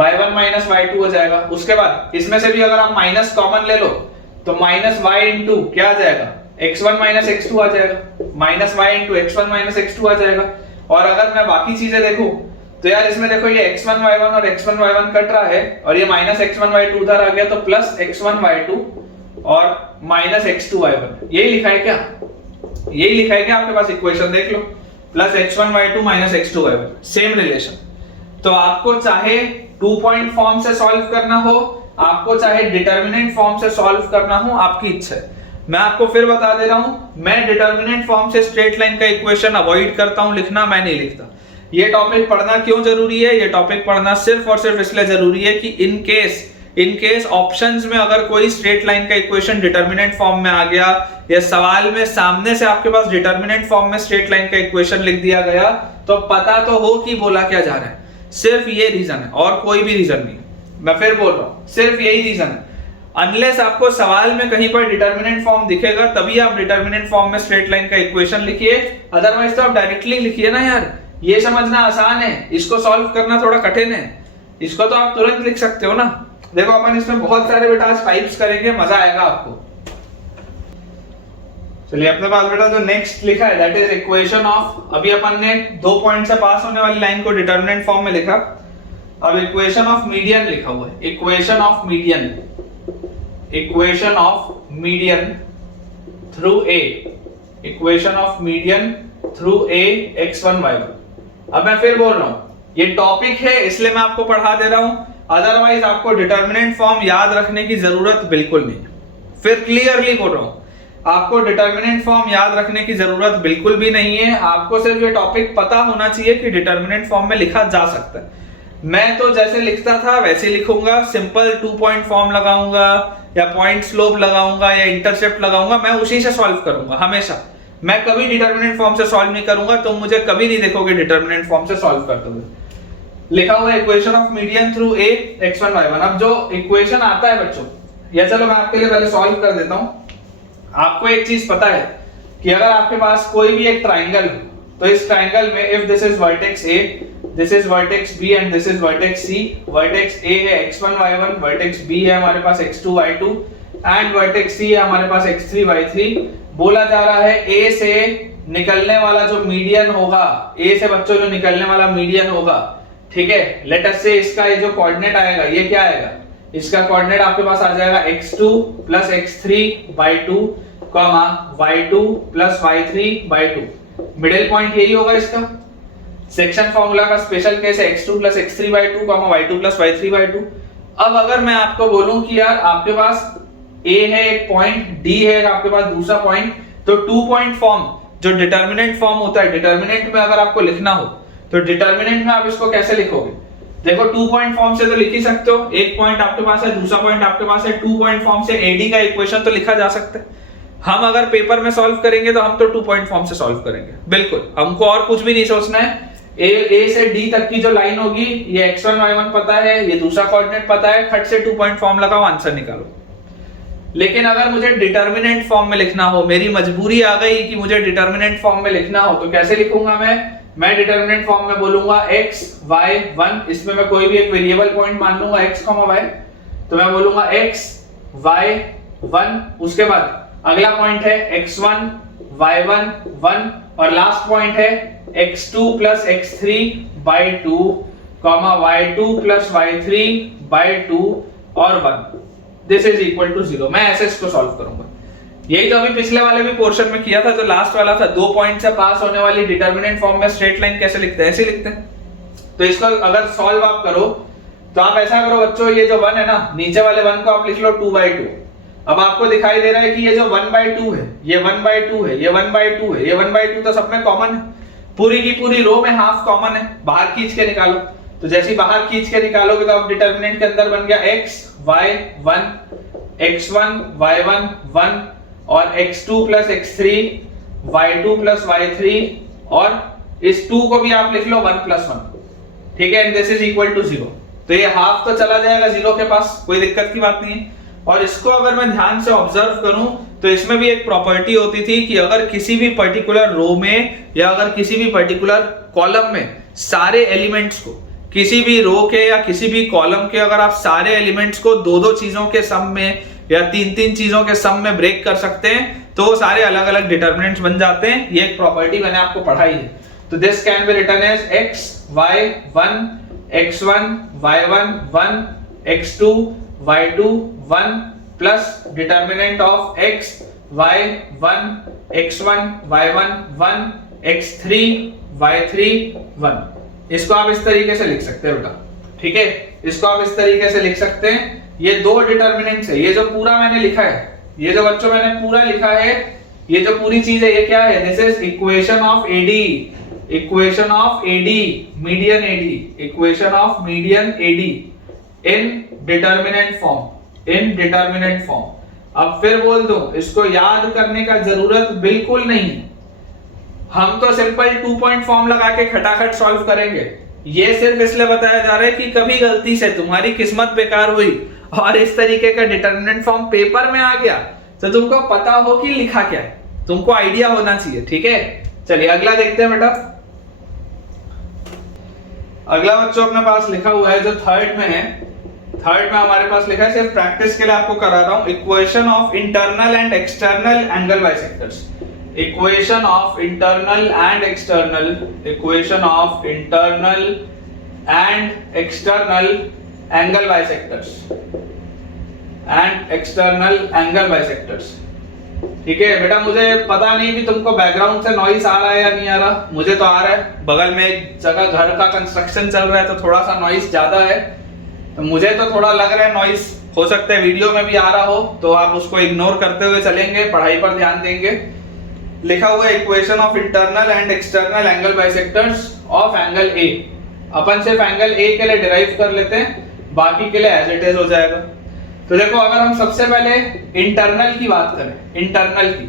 y1 माइनस y2 हो जाएगा। उसके बाद इसमें से भी अगर आप माइनस कॉमन ले लो तो माइनस y इंटू क्या आ जाएगा? x1 माइनस x2 आ जाएगा, minus y into x1 minus x2 आ जाएगा। और अगर मैं बाकी चीजें देखूं तो यार इसमें देखो ये x1 y1 और x1 y1 कट रहा है और ये माइनस x1 y2 उधर आ गया तो प्लस x1 y2 और माइनस x2 y1। यही लिखा है क्या? यही लिखा है क्या आपके पास? इक्वेशन देख लो, plus x1 y2 minus x2 y1, same relation. तो आपको चाहे 2 पॉइंट फॉर्म से सॉल्व करना हो, आपको चाहे डिटरमिनेंट फॉर्म से सॉल्व करना हो, आपकी इच्छा है। मैं आपको फिर बता दे रहा हूं, मैं डिटरमिनेंट फॉर्म से स्ट्रेट लाइन का इक्वेशन अवॉइड करता हूं लिखना, मैं नहीं लिखता। ये टॉपिक पढ़ना क्यों जरूरी है? ये टॉपिक पढ़ना सिर्फ और सिर्फ इसलिए जरूरी है कि इन केस ऑप्शंस में अगर कोई स्ट्रेट लाइन का इक्वेशन डिटरमिनेंट फॉर्म में आ गया या सवाल में सामने से आपके पास डिटरमिनेंट फॉर्म में स्ट्रेट लाइन का इक्वेशन लिख दिया गया तो पता तो हो कि बोला क्या जा रहा है। सिर्फ ये रीजन है और कोई भी रीजन नहीं। मैं फिर बोल रहा हूं, सिर्फ यही रीजन है। अनलेस आपको सवाल में कहीं पर डिटरमिनेंट फॉर्म दिखेगा तभी आप डिटरमिनेंट फॉर्म में स्ट्रेट लाइन का इक्वेशन लिखिए, अदरवाइज तो आप डायरेक्टली लिखिए ना यार। ये समझना आसान है, इसको सॉल्व करना थोड़ा कठिन है। इसको तो आप तुरंत लिख सकते हो ना। देखो अपन इसमें बहुत सारे बेटा आज टाइप्स करेंगे, मजा आएगा आपको। चलिए अपने पास बेटा जो नेक्स्ट लिखा है दैट इज इक्वेशन ऑफ, अभी अपन ने 2 पॉइंट से पास होने वाली लाइन को डिटरमिनेंट फॉर्म में लिखा, अब इक्वेशन ऑफ मीडियन लिखा हुआ है। Equation of median through a, equation of median through a x1 y1। अब मैं फिर बोल रहा हूं, ये टॉपिक है इसलिए मैं आपको पढ़ा दे रहा हूं, अदरवाइज आपको डिटरमिनेंट फॉर्म याद रखने की जरूरत बिल्कुल नहीं। फिर क्लियरली बोल रहा हूं, आपको डिटरमिनेंट फॉर्म याद रखने की जरूरत बिल्कुल भी नहीं है। आपको सिर्फ ये टॉपिक पता होना चाहिए कि डिटरमिनेंट फॉर्म में लिखा जा सकता है। मैं तो जैसे लिखता था वैसे लिखूंगा, सिंपल 2 पॉइंट फॉर्म लगाऊंगा या पॉइंट स्लोप लगाऊंगा या इंटरसेप्ट लगाऊंगा, मैं उसी से सॉल्व करूंगा हमेशा। मैं कभी डिटरमिनेंट फॉर्म से सॉल्व नहीं करूंगा, तो मुझे कभी नहीं देखोगे डिटरमिनेंट फॉर्म से सॉल्व करते हुए। लिखा हुआ है equation of median through a x1 y1। अब जो इक्वेशन आता है बच्चों, या चलो मैं आपके लिए पहले सॉल्व कर देता हूं। आपको एक चीज पता है कि अगर आपके पास कोई भी एक ट्राइंगल हो तो इस ट्राइंगल में if this is vertex a, this is vertex b and this is vertex c, vertex a है x1 y1, वर्टेक्स b है हमारे पास x2 y2 and vertex c है हमारे पास x3 y3। बोला जा रहा है a से निकलने वाला जो मीडियन होगा, a से बच्चों जो निकलने वाला मीडियन होगा, ठीक है, लेट अस से इसका ये जो कोऑर्डिनेट आएगा ये क्या आएगा? इसका कोऑर्डिनेट आपके पास आ जाएगा x2 plus x3 y2 comma y2 plus y3 y2। Middle point यही होगा इसका। सेक्शन फॉर्मूला का स्पेशल केस है x2 plus x3 y2 comma y2 plus y3 y2। अब अगर मैं आपको बोलूं कि यार आपके पास A है एक पॉइंट, D है आपके पास दूसरा पॉइंट, तो 2 पॉइंट फॉर्म जो डिटर्मिनेंट फॉर्म होता है, डिटर्मिनेंट में अगर आपको लिखना हो तो डिटर्मिनेंट में आप इसको कैसे लिखोगे? देखो 2 पॉइंट फॉर्म से तो लिख ही सकते हो, एक पॉइंट आपके पास है, दूसरा पॉइंट आपके पास है, 2 पॉइंट फॉर्म से AD का इक्वेशन तो लिखा जा सकता है। हम अगर पेपर में सॉल्व करेंगे तो हम तो 2 पॉइंट फॉर्म से सॉल्व करेंगे, बिल्कुल, हमको और कुछ भी नहीं सोचना है। ए से डी तक की जो लाइन होगी, ये x1 y1 पता है, ये दूसरा कोऑर्डिनेट पता है, खट से 2 पॉइंट फॉर्म लगाओ, आंसर निकालो। लेकिन अगर मुझे डिटर्मिनेंट फॉर्म में लिखना हो, मेरी मजबूरी आ गई कि मुझे डिटर्मिनेंट फॉर्म में लिखना हो, तो कैसे लिखूंगा मैं डिटर्मिनेंट फॉर्म में बोलूंगा x y 1, इसमें मैं कोई भी एक वेरिएबल पॉइंट मान लूंगा x, y, तो मैं बोलूंगा x y 1, उसके बाद अगला पॉइंट है x1 y1 1, और लास्ट पॉइंट है x2 plus x3 by 2, y2 plus y3 by 2 और 1, दिस इज इक्वल टू 0। मैं ऐसे इसको सॉल्व करूंगा। यही तो अभी पिछले वाले भी पोर्शन में किया था, जो लास्ट वाला था, 2 पॉइंट से पास होने वाली डिटर्मिनेंट फॉर्म में स्ट्रेट लाइन कैसे लिखते हैं, ऐसे लिखते हैं। तो इसको अगर सॉल्व आप करो तो आप ऐसा करो बच्चों, ये जो 1 है ना, नीचे वाले 1 को आप लिख लो 2/2। अब आपको दिखाई दे रहा है कि ये जो 1/2 है, ये 1/2 है, ये 1/2 है, ये 1/2 तो सब में कॉमन है, पूरी की पूरी रो में हाफ कॉमन है, बाहर खींच के निकालो। तो जैसे ही बाहर खींच के निकालोगे तो अब डिटर्मिनेंट के अंदर बन गया x y 1, x1 y1 1, और x2 plus x3 y2 plus y3, और इस 2 को भी आप लिख लो 1 plus 1, ठीक है, and this is equal to 0। तो ये हाफ तो चला जाएगा 0 के पास, कोई दिक्कत की बात नहीं है। और इसको अगर मैं ध्यान से ऑब्जर्व करूं तो इसमें भी एक प्रॉपर्टी होती थी कि अगर किसी भी पर्टिकुलर रो में या अगर किसी भी पर्टिकुलर कॉलम में सारे एलिमेंट्स को, किसी भी रो के या किसी भी कॉलम के अगर आप सारे एलिमेंट्स को 2-2 चीजों के सम में या 3-3 चीजों के सम में ब्रेक कर सकते हैं तो वो सारे अलग अलग डिटर्मिनेंट्स बन जाते हैं। ये एक प्रॉपर्टी मैंने आपको पढ़ाई है। तो this can be written as x y 1, x1 y1 1, x2 y2 1 plus determinant of x y 1, x1 y1 1, x3 y3 1। इसको आप इस तरीके से लिख सकते हैं बेटा, ठीक है, इसको आप इस तरीके से लिख सकते हैं। ये 2 डिटर्मिनेंट्स है, ये जो पूरा मैंने लिखा है, ये जो बच्चों मैंने पूरा लिखा है, ये जो पूरी चीज है, ये क्या है? This is equation of AD, equation of AD, median AD, equation of median AD in determinant form, in determinant form. अब फिर बोल दो, इसको याद करने का जरूरत बिल्कुल नहीं, हम तो सिंपल 2 पॉइंट फॉर्म लगा के खटाखट सॉल्व करेंगे। ये सिर्फ इसलिए बताया जा रहा है कि कभी गलती से तुम्हारी किस्मत बेकार हुई और इस तरीके का डिटर्मिनेंट फॉर्म पेपर में आ गया तो तुमको पता हो कि लिखा क्या है, तुमको आइडिया होना चाहिए, ठीक है। चलिए अगला देखते हैं बेटा। अगला बच्चों अपने पास लिखा हुआ है जो थर्ड में है, थर्ड में हमारे पास लिखा है, सिर्फ प्रैक्टिस के लिए आपको करा रहा हूं, equation of internal and external angle bisectors. Equation of internal and external, equation of internal and external angle bisectors, and external angle bisectors, ठीक है बेटा। मुझे पता नहीं कि तुमको बैकग्राउंड से नॉइस आ रहा है या नहीं आ रहा, मुझे तो आ रहा है। बगल में एक जगह घर का कंस्ट्रक्शन चल रहा है तो थोड़ा सा नॉइस ज्यादा है, तो मुझे तो थोड़ा लग रहा है नॉइस, हो सकता है वीडियो में भी आ रहा हो, तो आप उसको इग्नोर करते हुए चलेंगे, पढ़ाई पर ध्यान देंगे। लिखा हुआ है equation of internal and external angle bisectors of angle A. अपन सिर्फ एंगल ए के लिए डिराइव कर लेते हैं, बाकी के लिए एज इट इज हो जाएगा। तो देखो अगर हम सबसे पहले इंटरनल की बात करें, इंटरनल की,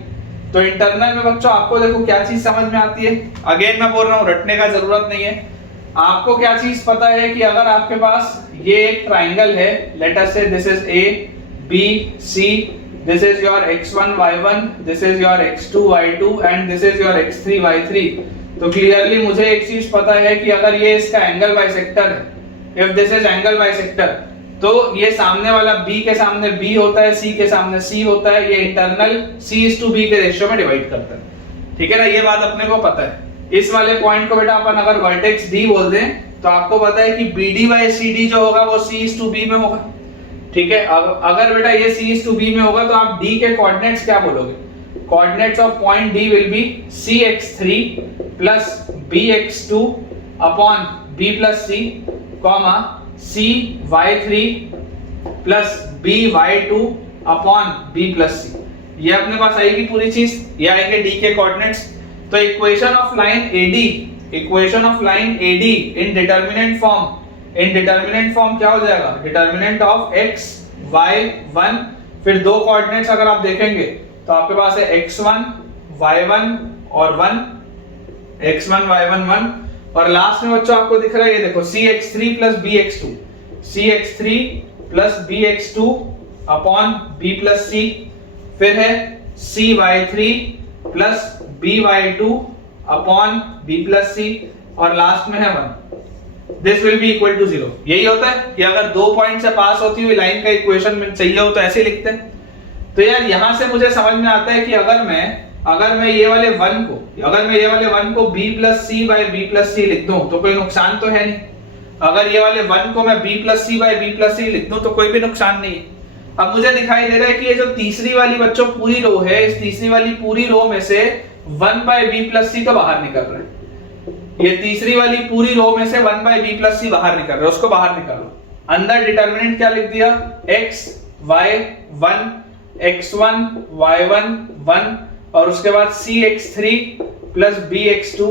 तो इंटरनल में बच्चों आपको देखो क्या चीज समझ में आती है। अगेन मैं बोल रहा हूँ, रटने का जरूरत नहीं है। आपको क्या चीज पता है कि अगर आपके पास ये एक ट्राइंगल है, let us say this is A B C, this is your x1 y1, this is your x2 y2 and this is your x3 y3। तो क्लियरली मुझे एक चीज पता है कि अगर ये इसका एंगल बाइसेक्टर है, if this is angle bisector, तो ये सामने वाला b के सामने b होता है, c के सामने c होता है, ये इंटरनल c/b के रेशियो में डिवाइड करता है, ठीक है ना। ये बात अपने को पता है। इस वाले पॉइंट को बेटा अपन अगर वर्टेक्स d बोल दें तो आपको पता है कि bd by cd जो होगा वो c/b में होगा, ठीक है। अब अगर बेटा ये c/b में होगा तो आप d के कोऑर्डिनेट्स क्या बोलोगे? Coordinates of point d will be cx3 plus bx2 upon b plus c, comma cy3 plus by2 upon b plus C. ये अपने पास आएगी पूरी चीज, ये आएंगे d के कोऑर्डिनेट्स। तो equation of line AD in determinant form क्या हो जाएगा, डिटरमिनेंट ऑफ x y 1, फिर दो कोऑर्डिनेट्स अगर आप देखेंगे तो आपके पास है x1 y1 और 1, x1 y1 1, और लास्ट में बच्चों आपको दिख रहा है ये देखो cx3 plus bx2 upon b plus C, फिर है cy3 plus by2 upon b plus C, और लास्ट में है 1। This will be equal to 0। यही होता है कि अगर दो पॉइंट से पास होती हुई लाइन का इक्वेशन में चाहिए हो तो ऐसे लिखते हैं। तो यार यहां से मुझे समझ में आता है कि अगर मैं ये वाले 1 को b प्लस सी बाय b प्लस सी लिख दूं तो कोई नुकसान तो है नहीं। अगर ये वाले 1 को मैं b प्लस सी बाय b प्लस सी लिख दूं तो कोई भी नुकसान नहीं है। अब मुझे दिखाई दे रहा है कि ये जो तीसरी वाली बच्चों पूरी रो है, इस तीसरी वाली पूरी रो में से 1 बाय b प्लस सी तो बाहर निकल रहा है। ये तीसरी वाली पूरी रो में से 1 बाय b प्लस सी बाहर निकल रहा है, उसको बाहर निकालो। अंदर डिटरमिनेंट क्या लिख दिया, x y 1 x1 y1 1, और उसके बाद cx3 प्लस bx2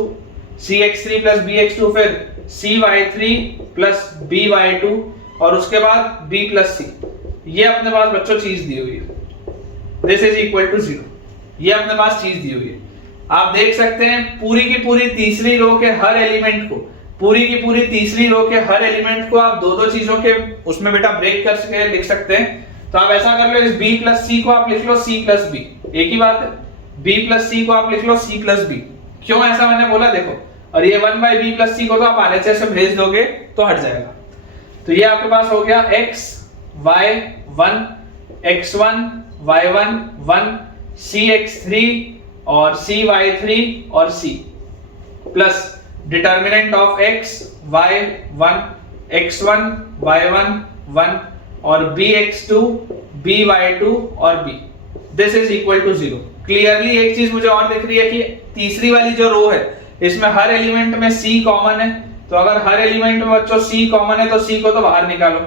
फिर cy3 प्लस by2, और उसके बाद b प्लस सी। ये अपने पास बच्चों चीज दी हुई है, दिस इज इक्वल टू 0। ये अपने पास चीज दी हुई है। आप देख सकते हैं पूरी की पूरी तीसरी रो के हर एलिमेंट को आप दो चीजों के उसमें बेटा ब्रेक करके लिख सकते हैं। तो आप ऐसा कर लो, इस b प्लस सी को आप लिख लो c प्लस b, एक ही बात है। b प्लस सी को आप लिख लो c प्लस b। क्यों ऐसा मैंने बोला देखो, और ये 1 बाय b प्लस सी को तो आप RHS से भेज दोगे तो हट जाएगा। तो ये आपके पास हो गया x y 1 x1 y1 1 cx3 और cy3 और c plus determinant of x y 1 x1 y1 1 और bx2 by2 और b, this is equal to 0। Clearly एक चीज मुझे और दिख रही है कि तीसरी वाली जो रो है इसमें हर एलिमेंट में c कॉमन है। तो अगर हर एलिमेंट में बच्चों c कॉमन है तो c को तो बाहर निकालो,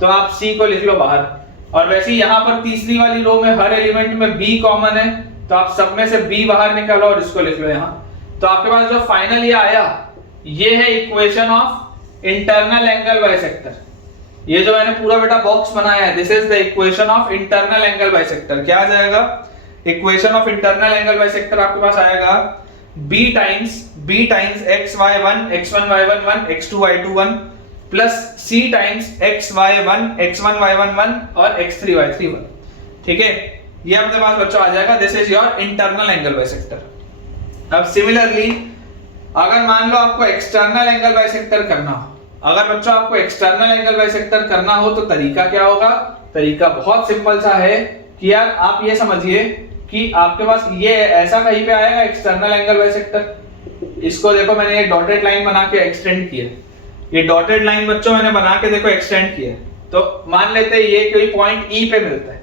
तो आप c को लिख लो बाहर। और वैसे ही यहाँ पर तीसरी वाली रो में हर एलिमेंट में b कॉमन है, तो आप सब में से b बाहर निकालो और इसको लिख लो यहाँ। तो आपके पास जो फाइनल ये आया, ये है equation of internal angle bisector. ये जो मैंने पूरा बेटा बॉक्स बनाया है, this is the equation of internal angle bisector. क्या आ जाएगा, equation of internal angle bisector आपके पास आएगा b times x y1 x1 y1 1 x2 y2 1 plus c times x y1 x1 y1 1 और x3 y3 1। ठीक है, ये अपने पास बच्चों आ जाएगा, this is your internal angle bisector. अब सिमिलरली अगर मान लो आपको एक्सटर्नल एंगल बाइसेक्टर करना हो, अगर बच्चों आपको एक्सटर्नल एंगल बाइसेक्टर करना हो तो तरीका क्या होगा, तरीका बहुत सिंपल सा है कि यार आप ये समझिए कि आपके पास ये ऐसा कहीं पे आएगा एक्सटर्नल एंगल बाइसेक्टर। इसको देखो मैंने एक डॉटेड लाइन बना के एक्सटेंड किया, ये डॉटेड लाइन बच्चों मैंने बना के देखो एक्सटेंड किया। तो मान लेते हैं ये कोई पॉइंट E पे मिलता है,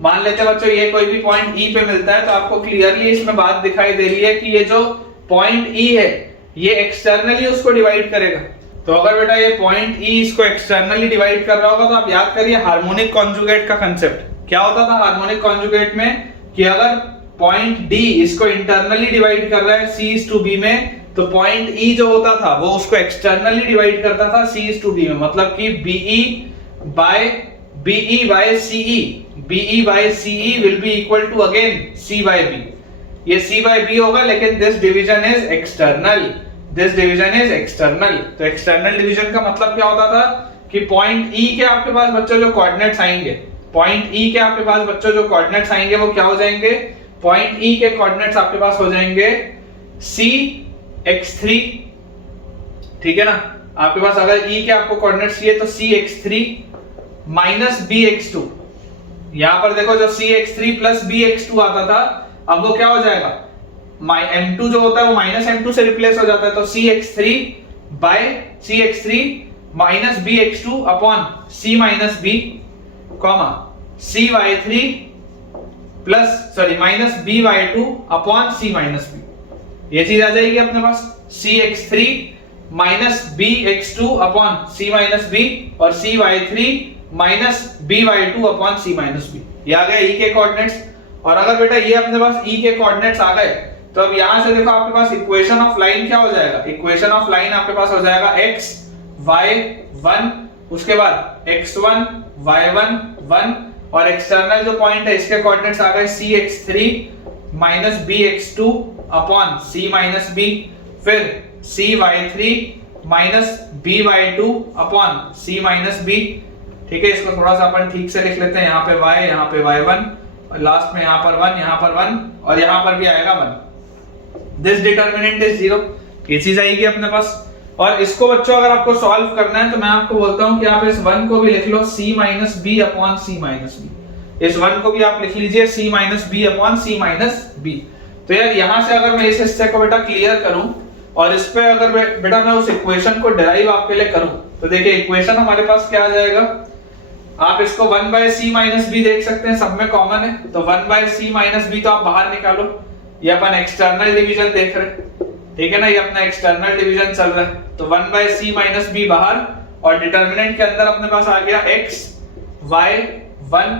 मान लेते हैं बच्चों ये कोई भी पॉइंट E पे मिलता है, तो आपको क्लियरली इसमें बात दिखाई दे रही है कि ये जो पॉइंट E है ये एक्सटर्नली उसको डिवाइड करेगा। तो अगर बेटा ये पॉइंट E इसको एक्सटर्नली डिवाइड कर रहा होगा तो आप याद करिए हार्मोनिक कॉन्जुगेट का कंसेप्ट क्या होता था हार्मोनिक कॉन्जुगेट में, कि अगर पॉइंट D इसको इंटरनली डिवाइड कर रहा है C/B में, तो पॉइंट E जो होता था वो उसको एक्सटर्नली डिवाइड करता था C/B में। मतलब कि BE by CE will be equal to again C by B। ये C by B होगा, लेकिन दिस डिवीजन इज एक्सटर्नल, तो एक्सटर्नल डिवीजन का मतलब क्या होता था कि पॉइंट E के आपके पास बच्चों जो कोऑर्डिनेट्स आएंगे, वो क्या हो जाएंगे, पॉइंट E के कोऑर्डिनेट्स आपके पास हो जाएंगे cx3। ठीक है ना, आपके पास अगर E के आपको कोऑर्डिनेट्स चाहिए तो cx3 माइनस bx2। यहां पर देखो जो cx3 प्लस bx2 आता था, अब वो क्या हो जाएगा, m2 जो होता है वो माइनस m2 से रिप्लेस हो जाता है। तो cx3 minus bx2 upon c minus b comma cy3 minus by2 upon c minus b। ये चीज आ जाएगी अपने पास cx3 minus bx2 upon c minus b और cy3 minus B by two upon C minus B. ये आ गया ई के कोऑर्डिनेट्स। और अगर बेटा ये अपने पास ई के कोऑर्डिनेट्स आ गए तो अब यहां से देखो आपके पास इक्वेशन ऑफ लाइन क्या हो जाएगा, इक्वेशन ऑफ लाइन आपके पास हो जाएगा x y 1, उसके बाद x1 y1 1, और एक्सटर्नल जो पॉइंट है इसके कोऑर्डिनेट्स आ गए cx3 minus bx2 upon c minus b, फिर cy3 minus by2 upon c minus b। ठीक है, इसको थोड़ा सा अपन ठीक से लिख लेते हैं, यहाँ पे y, यहाँ पे y1, और लास्ट में यहाँ पर 1, यहाँ पर 1, और यहाँ पर भी आएगा 1। दिस डिटर्मिनेंट इज 0, ये चीज आएगी अपने पास। और इसको बच्चों अगर आपको सॉल्व करना है तो मैं आपको बोलता हूँ कि आप इस 1 को भी लिख लो c minus B upon C minus B. इस 1 को भी आप लिख लीजिए c minus B upon C minus B. तो यार यहाँ से अगर मैं इस हिस्से को बेटा क्लियर करूं और इस पे अगर बेटा मैं उस इक्वेशन को डिराइव आपके लिए करूं तो देखिए इक्वेशन हमारे पास क्या आ जाएगा, आप इसको 1 बाय सी माइनस बी देख सकते हैं, सब में कॉमन है, तो 1 बाय सी माइनस बी तो आप बाहर निकालो। ये अपन एक्सटर्नल डिवीजन देख रहे हैं, ठीक है ना, ये अपना एक्सटर्नल डिवीजन चल रहा है, तो 1 बाय सी माइनस बी बाहर, और डिटर्मिनेंट के अंदर अपने पास आ गया x y 1,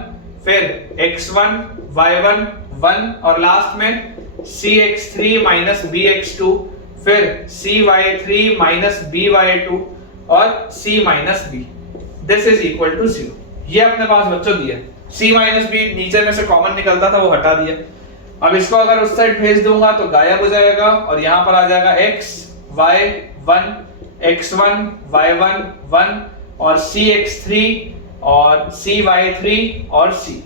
फिर x1 y1 1, और लास्ट में cx3 माइनस bx2, फिर cy3 माइनस by2 और c minus b। This is equal to 0। ये अपने पास बच्चों दिया, c माइनस b नीचे में से कॉमन निकलता था वो हटा दिया। अब इसको अगर उस साइड भेज दूंगा तो गायब हो जाएगा, और यहाँ पर आ जाएगा x y 1 x1 y1 1 और cx3 और cy3 और c।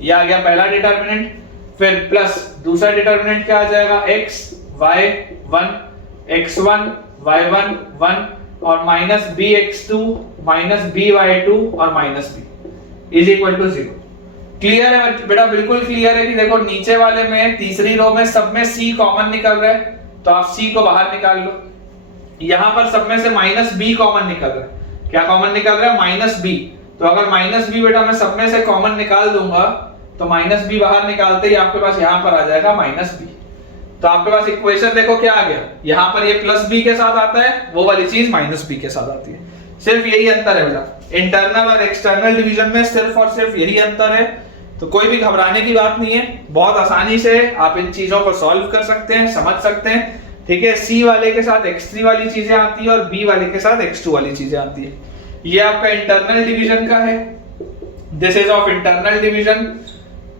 ये आ गया पहला डिटर्मिनेंट। फिर प्लस दूसरा डिटर्मिनेंट क्या आ जाएगा, x y 1 x1 y1 1 और माइनस bx2 माइनस by2 और minus b is equal to 0। Clear है बेटा, बिल्कुल क्लियर है कि देखो नीचे वाले में तीसरी रो में सब में c कॉमन निकल रहा है तो आप c को बाहर निकाल लो। यहां पर सब में से माइनस b कॉमन निकल रहा है, क्या कॉमन निकल रहा है, माइनस b। तो अगर माइनस b बेटा मैं सब में से कॉमन निकाल दूंगा तो माइनस b बाहर निकालते ही आपके पास यहां पर आ जाएगा माइनस b। तो आपके पास इक्वेशन देखो क्या आ गया, यहां पर ये प्लस b के साथ आता है, वो वाली चीज माइनस b के साथ आती है। सिर्फ यही अंतर है बेटा, इंटरनल और एक्सटर्नल डिवीजन में सिर्फ और सिर्फ यही अंतर है। तो कोई भी घबराने की बात नहीं है, बहुत आसानी से आप इन चीजों को सॉल्व कर सकते हैं, समझ सकते हैं। ठीक है, c वाले के साथ x3 वाली चीजें आती है और b वाले के साथ x2 वाली चीजें आती है। ये आपका इंटरनल डिवीजन का है, this is of internal division,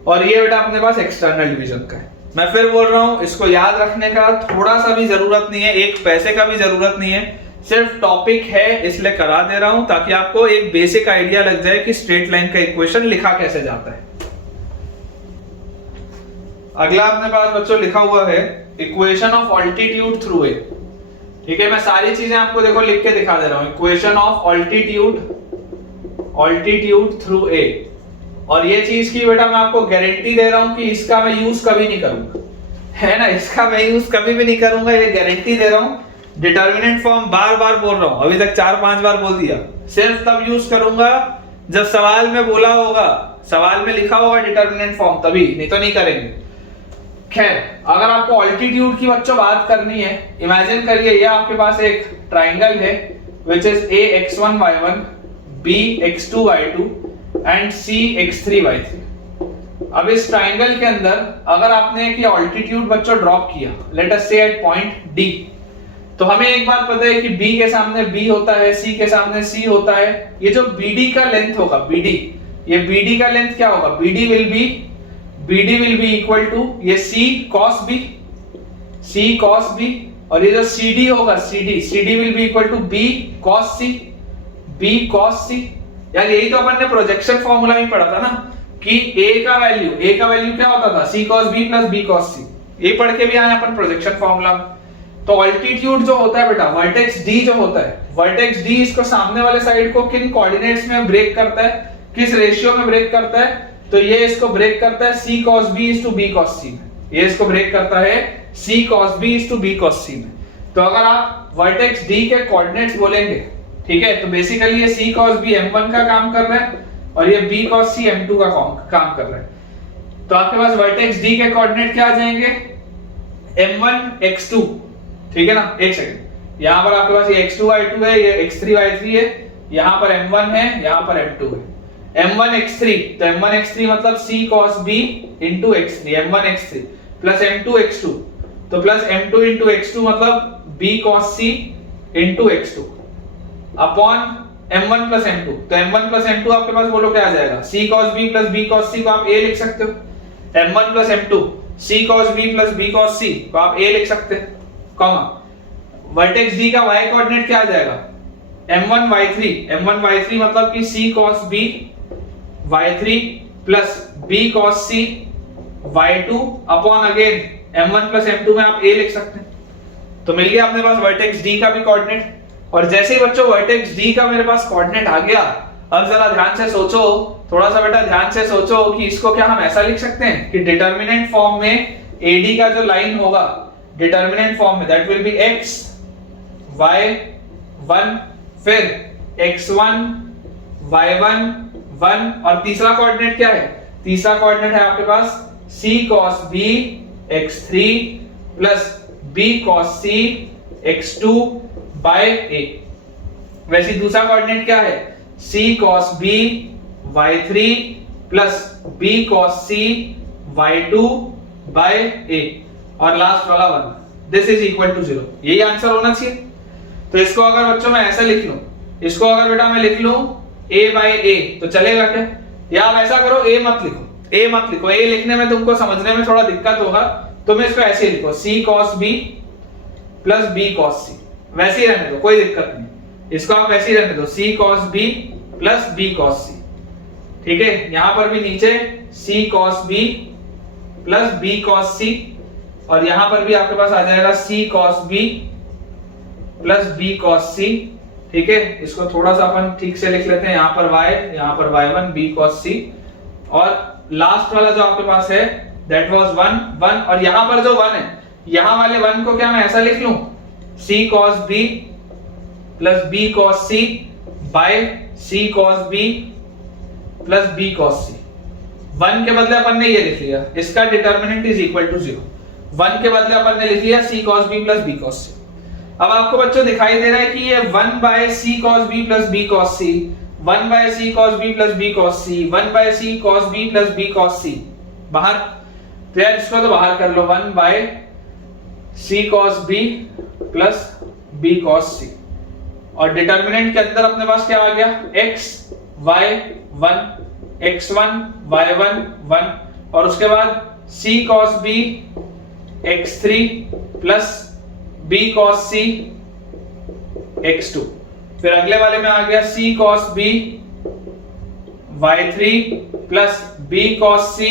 और ये बेटा अपने पास एक्सटर्नल डिवीजन का है। मैं फिर बोल रहा हूं, इसको याद रखने का थोड़ा सा भी जरूरत नहीं है, एक पैसे का भी जरूरत नहीं है, सिर्फ टॉपिक है इसलिए करा दे रहा हूं ताकि आपको एक बेसिक आइडिया लग जाए कि स्ट्रेट लाइन का इक्वेशन लिखा कैसे जाता है। अगला अपने पास बच्चों लिखा हुआ है equation of altitude through a. ठीक है, मैं सारी चीजें आपको देखो लिख के दिखा दे रहा हूं, equation of altitude through a. और ये चीज की बेटा मैं आपको गारंटी दे रहा हूं कि इसका मैं यूज कभी नहीं करूंगा, है ना, इसका मैं यूज कभी भी नहीं करूंगा, ये गारंटी दे रहा हूं। डिटर्मिनेंट फॉर्म बार बार बोल रहा हूं, अभी तक 4-5 बार बोल दिया, सिर्फ तब यूज करूंगा जब सवाल में बोला होगा, सवाल में लिखा होगा डिटर्मिनेंट फॉर्म, तभी, नहीं तो नहीं करेंगे। खैर, अगर आपको ऑल्टीट्यूड की बच्चों बात करनी है, इमेजिन करिए ये आपके पास एक ट्राइंगल है which is a x1 y1 b x2 y2 and c x3 y3। अब इस ट्राइंगल के अंदर अगर आपने एक ऑल्टीट्यूड बच्चों ड्रॉप किया, लेट अस से एट पॉइंट D, तो हमें एक बात पता है कि B के सामने B होता है, C के सामने C होता है। ये जो BD का लेंथ होगा, BD, ये BD का लेंथ क्या होगा, BD will be equal to ये C cos B, और ये जो CD होगा, CD will be equal to B cos C। यार यही तो अपन ने प्रोजेक्शन फॉर्मूला में पढ़ा था ना कि A का वैल्यू क्या होता था, C cos B plus B cos C। ये पढ़ के भी आए अपन प्रोजेक्शन फॉर्मूला में। तो ऑल्टीट्यूड जो होता है बेटा, वर्टेक्स D जो होता है, वर्टेक्स D इसको सामने वाले साइड को किन कोऑर्डिनेट्स में ब्रेक करता है, किस रेशियो में ब्रेक करता है, तो ये इसको ब्रेक करता है C cos B is to B cos C में, ये इसको ब्रेक करता है C cos B is to B cos C में। तो अगर आप वर्टेक्स D के कोऑर्डिनेट्स बोलेंगे, ठीक है, तो बेसिकली ये C cos B m1 का काम कर रहा है और ये B cos C m2 का काम कर रहा है। तो आपके पास वर्टेक्स D के कोऑर्डिनेट क्या आ जाएंगे, m1 x2, ठीक है ना। एक सेकंड, यहां पर आपके पास ये x2 y2 है, ये x3 y3 है, यहां पर m1 है, यहां पर m2 है। m1 x3, तो m1 x3 मतलब c cos b into x3, m1 x3 plus m2 x2, तो प्लस m2 into x2 मतलब b cos c into x2 upon m1 plus m2, तो m1 plus m2 आपके पास बोलो क्या आ जाएगा, c cos b plus b cos c को आप a लिख सकते हो, m1 plus m2 c cos b plus b cos c को आप a लिख सकते हैं, कॉमा वर्टेक्स d का y कोऑर्डिनेट क्या आ जाएगा, m1 y3 मतलब कि c cos b y3 plus b cos c y2 upon again m1 plus m2 में आप a लिख सकते हैं। तो मिल गया अपने पास वर्टेक्स d का भी कोऑर्डिनेट। और जैसे ही बच्चों वर्टेक्स d का मेरे पास कोऑर्डिनेट आ गया, अब जरा ध्यान से सोचो, थोड़ा सा बेटा ध्यान से सोचो कि इसको क्या हम ऐसा लिख सकते हैं कि डिटरमिनेंट फॉर्म में AD का जो लाइन होगा डिटरमिनेंट फॉर्म में that will be x y1 फिर x1 y1 1 और तीसरा कोऑर्डिनेट क्या है, तीसरा कोऑर्डिनेट है आपके पास c cos b x3 plus b cos c x2 by a। वैसे दूसरा कोऑर्डिनेट क्या है, c cos b y3 plus b cos c y2 by a और लास्ट वाला 1, दिस इज इक्वल टू 0। यही आंसर होना चाहिए। तो इसको अगर बच्चों मैं ऐसा लिख लूं, इसको अगर बेटा मैं लिख लूं a बाय a तो चलेगा क्या, या आप ऐसा करो a मत लिखो, a लिखने में तुमको समझने में थोड़ा दिक्कत होगा, तो मैं इसको ऐसे लिखो c cos b plus b cos c, वैसे ही रहने दो, कोई दिक्कत नहीं, इसको आप वैसे ही रहने दो c cos b plus b cos c, ठीक है। यहां पर भी नीचे c cos b plus b cos c और यहां पर भी आपके पास आ जाएगा c cos b plus b cos c, ठीक है। इसको थोड़ा सा अपन ठीक से लिख लेते हैं, यहां पर y, यहां पर y1 b cos c और लास्ट वाला जो आपके पास है दैट वाज 1 और यहां पर जो 1 है, यहां वाले 1 को क्या मैं ऐसा लिख लूं c cos b plus b cos c by c cos b plus b cos c। 1 के बदले अपन ने ये लिख लिया, इसका डिटरमिनेंट इज इक्वल टू 0। 1 के बदले अपन ने लिख लिया c cos b plus b cos c। अब आपको बच्चों दिखाई दे रहा है कि ये 1 by c cos b plus b cos c, 1 by c cos b plus b cos c, 1 by c cos b plus b cos c बाहर, तो यार इसको तो बाहर कर लो, 1 by c cos b plus b cos c और determinant के अंदर अपने पास क्या आ गया x y1 x1 y1 1 और उसके बाद c cos b x3 plus b cos c x2, फिर अगले वाले में आ गया c cos b y3 plus b cos c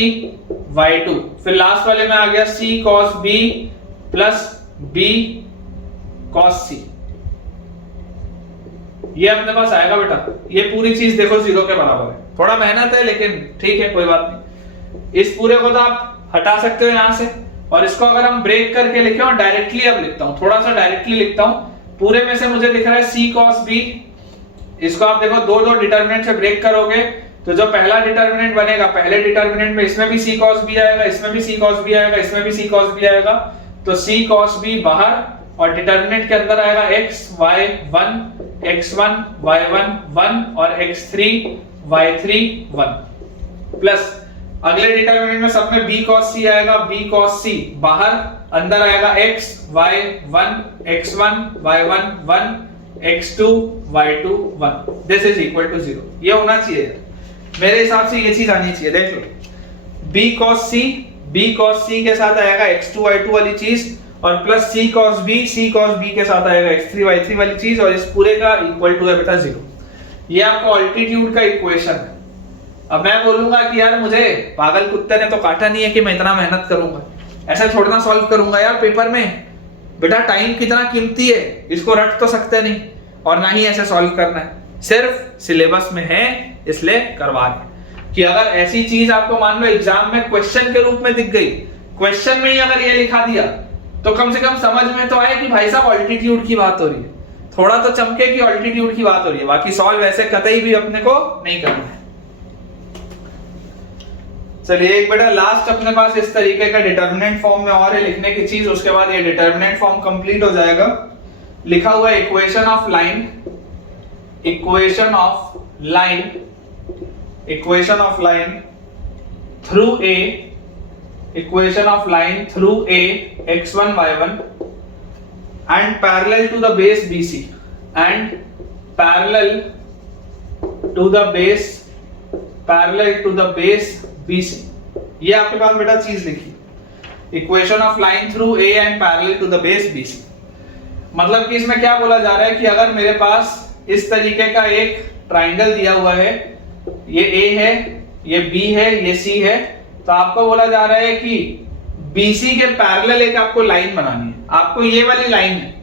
y2, फिर लास्ट वाले में आ गया c cos b plus b cos c। ये अपने पास आएगा बेटा, ये पूरी चीज देखो 0 के बराबर है, थोड़ा मेहनत है लेकिन ठीक है कोई बात नहीं। इस पूरे को तो आप हटा सकते हो यहां से, और इसको अगर हम ब्रेक करके लिखें और डायरेक्टली अब लिखता हूं, थोड़ा सा डायरेक्टली लिखता हूं, पूरे में से मुझे दिख रहा है c cos b, इसको आप देखो दो डिटरमिनेंट से ब्रेक करोगे तो जो पहला डिटरमिनेंट बनेगा, पहले डिटरमिनेंट में इसमें भी c cos b आएगा, इसमें भी c cos b आएगा, इसमें भी c cos b आएगा, तो c cos b बाहर और डिटरमिनेंट के अंदर आएगा x y1 x1 y1 1 और x3 y3 1 प्लस अगले डिटरमिनेंट में सब में b cos c आएगा, b cos c बाहर, अंदर आएगा x y1 x1 y1 1 x2 y2 1, this is equal to 0। ये होना चाहिए मेरे हिसाब से, ये चीज आनी चाहिए। देख लो b cos c के साथ आएगा x2 y2 वाली चीज और प्लस c cos b के साथ आएगा x3 y3 वाली चीज और इस पूरे का इक्वल टू है बेटा 0। ये आपका ऑल्टीट्यूड का इक्वेशन है। अब मैं बोलूंगा कि यार मुझे पागल कुत्ते ने तो काटा नहीं है कि मैं इतना मेहनत करूंगा, ऐसा थोड़ा ना सॉल्व करूंगा यार पेपर में, बेटा टाइम कितना कीमती है, इसको रट तो सकते नहीं और ना ही ऐसे सॉल्व करना है, सिर्फ सिलेबस में है इसलिए करवा रहे कि अगर ऐसी चीज आपको मान लो एग्जाम में क्वेश्चन के रूप में दिख गई, क्वेश्चन में ही अगर ये लिखा दिया तो कम से कम समझ में तो आए कि भाई साहब ऑल्टीट्यूड की बात हो रही है, थोड़ा तो चमके कि ऑल्टीट्यूड की बात हो रही है, बाकी सॉल्व ऐसे कतई भी अपने को नहीं करना है। चलिए एक बेटा लास्ट अपने पास इस तरीके का डिटरमिनेंट फॉर्म में और है लिखने की चीज, उसके बाद ये डिटरमिनेंट फॉर्म कंप्लीट हो जाएगा। लिखा हुआ equation of line equation of line through A, equation of line through A x1 y1 and parallel to the base BC and parallel to the base BC। ये आपके पास बेटा चीज लिखी, equation of line through A and parallel to the base BC। मतलब कि इसमें क्या बोला जा रहा है कि अगर मेरे पास इस तरीके का एक ट्राइंगल दिया हुआ है, ये A है, ये B है, ये C है, तो आपको बोला जा रहा है कि BC के पैरेलल एक आपको लाइन बनानी है। आपको ये वाली लाइन है,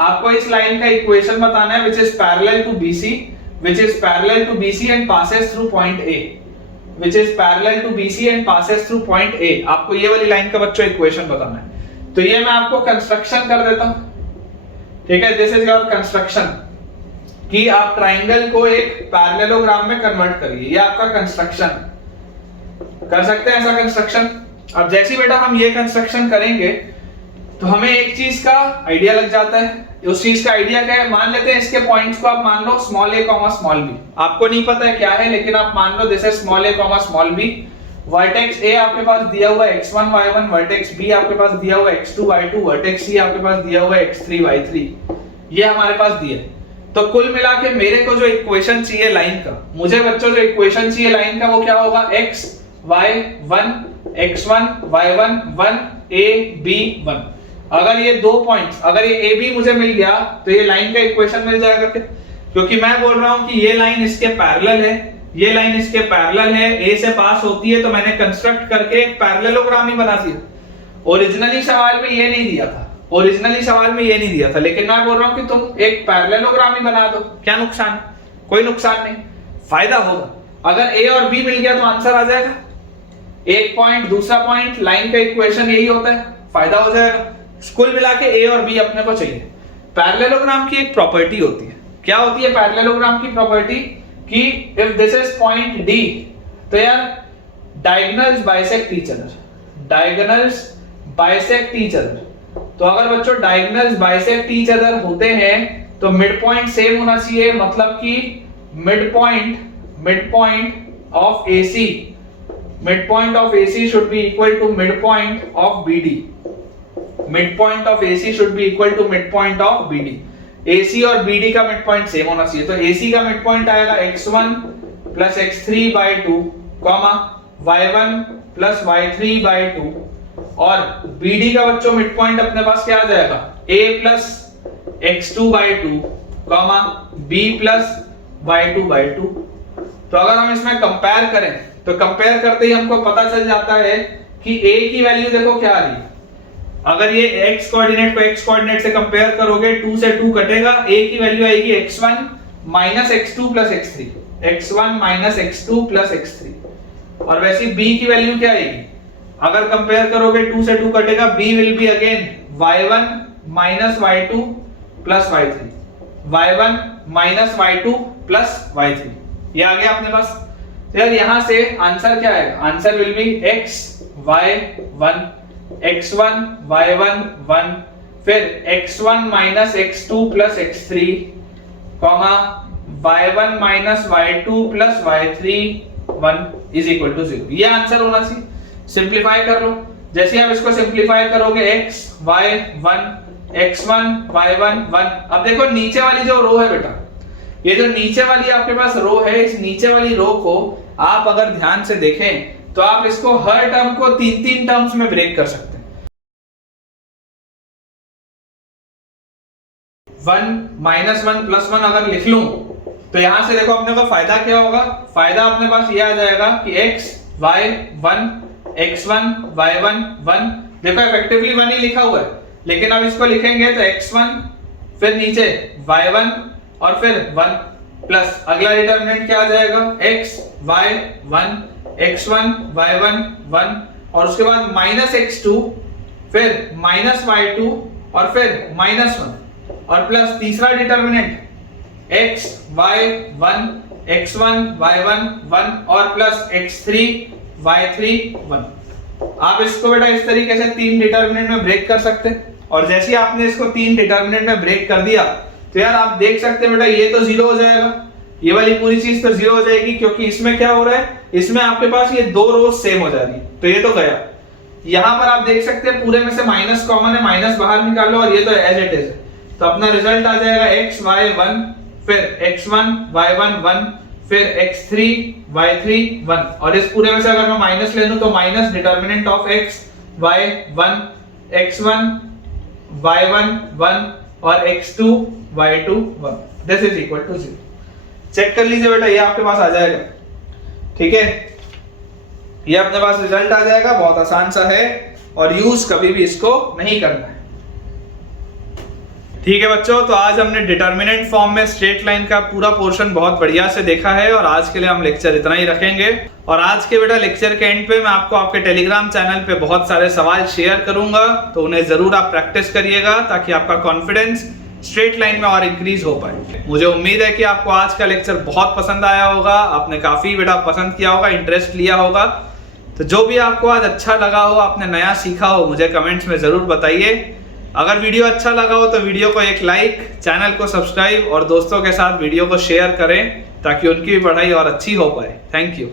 आपको इस लाइन का इक्वेशन बताना है which is parallel to BC, which is parallel to BC and passes through point A, which is parallel to BC and passes through point A। आपको ये वाली लाइन का बच्चों इक्वेशन बताना है। तो ये मैं आपको कंस्ट्रक्शन कर देता हूं, ठीक है। दिस इज योर कंस्ट्रक्शन कि आप ट्राइंगल को एक पैरेललोग्राम में कन्वर्ट करिए, ये आपका कंस्ट्रक्शन। कर सकते हैं ऐसा कंस्ट्रक्शन। अब जैसे बेटा हम ये कंस्ट्रक्शन करेंगे तो हमें एक चीज का आइडिया लग जाता है। उस चीज का आइडिया क्या है, मान लेते हैं इसके पॉइंट्स को आप मान लो small a comma small b। आपको नहीं पता है क्या है, लेकिन आप मान लो this is small a comma small b। Vertex a आपके पास दिया हुआ है x1 y1, वर्टेक्स b आपके पास दिया हुआ है x2 y2, वर्टेक्स c आपके पास दिया हुआ है x3 y3। ये हमारे पास दिया है। तो कुल मिला के मेरे को जो इक्वेशन चाहिए लाइन का, मुझे बच्चों जो इक्वेशन चाहिए लाइन का वो क्या होगा, x y1 x1 y1 1 a b 1। अगर ये दो पॉइंट्स, अगर ये ए बी मुझे मिल गया तो ये लाइन का इक्वेशन मिल जाएगा फिर, क्योंकि मैं बोल रहा हूं कि ये लाइन इसके पैरेलल है, ये लाइन इसके पैरेलल है, ए से पास होती है, तो मैंने कंस्ट्रक्ट करके एक पैरेललोग्राम ही बना दिया। ओरिजिनली सवाल में ये नहीं दिया था, ओरिजिनली सवाल में ये नहीं दिया था, लेकिन मैं बोल रहा हूं कि तुम एक पैरेललोग्राम ही बना दो। क्या नुकसान, कोई नुकसान नहीं, फायदा होगा। अगर ए और बी मिल गया तो आंसर आ जाएगा, एक पॉइंट दूसरा पॉइंट, लाइन का इक्वेशन यही होता है, फायदा हो जाएगा। कुल मिला के ए और बी अपने को चाहिए। पैरेललोग्राम की एक प्रॉपर्टी होती है, क्या होती है पैरेललोग्राम की प्रॉपर्टी, कि if this is point D, तो यार diagonals bisect each other, diagonals bisect each other. तो अगर बच्चों डायगोनल्स बाइसेक्ट ईच अदर होते हैं तो मिड पॉइंट सेम होना चाहिए, मतलब कि mid point of AC, mid point of AC should be equal to mid point of BD, mid point of AC should be equal to mid point of BD। AC और BD का mid point same होना चाहिए। तो AC का mid point आएगा x1 plus x3 by 2, y1 plus y3 by 2, और BD का बच्चों मिड पॉइंट अपने पास क्या आ जाएगा, a plus x2 by 2, b plus y2 by 2। तो अगर हम इसमें कंपेयर करें तो कंपेयर करते ही हमको पता चल जाता है कि a की वैल्यू देखो क्या आ रही है। अगर ये x कोऑर्डिनेट को x कोऑर्डिनेट से कंपेयर करोगे, 2 से 2 कटेगा, a की वैल्यू आएगी x1 minus x2 plus x3, x1 minus x2 plus x3। और वैसे b की वैल्यू क्या आएगी, अगर कंपेयर करोगे 2 से 2 कटेगा, b will be again y1 minus y2 plus y3, y1 minus y2 plus y3। ये आ गया अपने पास। तो यार यहां से आंसर क्या आएगा, answer will be x y1 x1 y1 1, फिर x1 minus x2 plus x3, y1 minus y2 plus y3 1 is equal to 0। ये आंसर होना चाहिए। सिंप्लीफाई कर लो, जैसे आप इसको सिंप्लीफाई करोगे x y1 x1 y1 1। अब देखो नीचे वाली जो रो है बेटा, ये जो नीचे वाली आपके पास रो है, इस नीचे वाली रो को आप अगर ध्यान से देखें तो आप इसको हर टर्म को 3-3 टर्म्स में ब्रेक कर सकते हैं। 1 माइनस 1 प्लस 1 अगर लिख लूं तो यहां से देखो अपने को फायदा क्या होगा, फायदा अपने पास ये आ जाएगा कि x y1 x1 y1 1। देखो इफेक्टिवली 1 ही लिखा हुआ है, लेकिन अब इसको लिखेंगे तो x1 फिर नीचे y1 और फिर 1 प्लस अगला डिटरमिनेंट क्या आ जाएगा, x y1 x1 y1 1, और उसके बाद माइनस x2 फिर माइनस y2 और फिर माइनस 1, और प्लस तीसरा determinant x y1 x1 y1 1 और प्लस x3 y3 1। आप इसको बेटा इस तरीके से 3 डिटरमिनेंट में ब्रेक कर सकते हैं, और जैसे ही आपने इसको 3 डिटरमिनेंट में ब्रेक कर दिया तो यार आप देख सकते हैं बेटा ये तो 0 हो जाएगा, ये वाली पूरी चीज तो 0 हो जाएगी, क्योंकि इसमें क्या हो रहा है, इसमें आपके पास ये 2 रोज सेम हो जा रही है, तो ये तो गया। यहां पर आप देख सकते हैं पूरे में से माइनस कॉमन है, माइनस बाहर निकाल लो और ये तो एज इट इज है, तो अपना रिजल्ट आ जाएगा x y 1, फिर x1 y1 1, फिर x3 y3 1, और इस पूरे में से अगर मैं माइनस ले लूं तो minus determinant of x y1 x1 y1 1 और x2 y2 1, this is equal to 0। Check कर लीजिए बेटा, ये आपके पास आ जाएगा, ठीक है, ये अपने पास रिजल्ट आ जाएगा, बहुत आसान सा है और यूज कभी भी इसको नहीं करना है। ठीक है बच्चों, तो आज हमने डिटर्मिनेंट फॉर्म में स्ट्रेट लाइन का पूरा पोर्शन बहुत बढ़िया से देखा है, और आज के लिए हम लेक्चर इतना ही रखेंगे। और आज के बेटा लेक्चर के एंड पे मैं आपको आपके टेलीग्राम चैनल पे बहुत सारे सवाल शेयर करूंगा, तो उन्हें जरूर आप प्रैक्टिस करिएगा ताकि आपका कॉन्फिडेंस स्ट्रेट लाइन में और इंक्रीज हो पाए। मुझे उम्मीद है कि आपको आज का लेक्चर बहुत पसंद आया होगा, आपने काफी बेटा पसंद किया होगा, इंटरेस्ट लिया होगा। तो जो भी आपको आज अच्छा लगा हो, आपने नया सीखा हो, मुझे कमेंट्स में जरूर बताइए। अगर वीडियो अच्छा लगा हो तो वीडियो को एक लाइक, चैनल को सब्सक्राइब और दोस्तों के साथ वीडियो को शेयर करें ताकि उनकी भी पढ़ाई और अच्छी हो पाए। Thank you.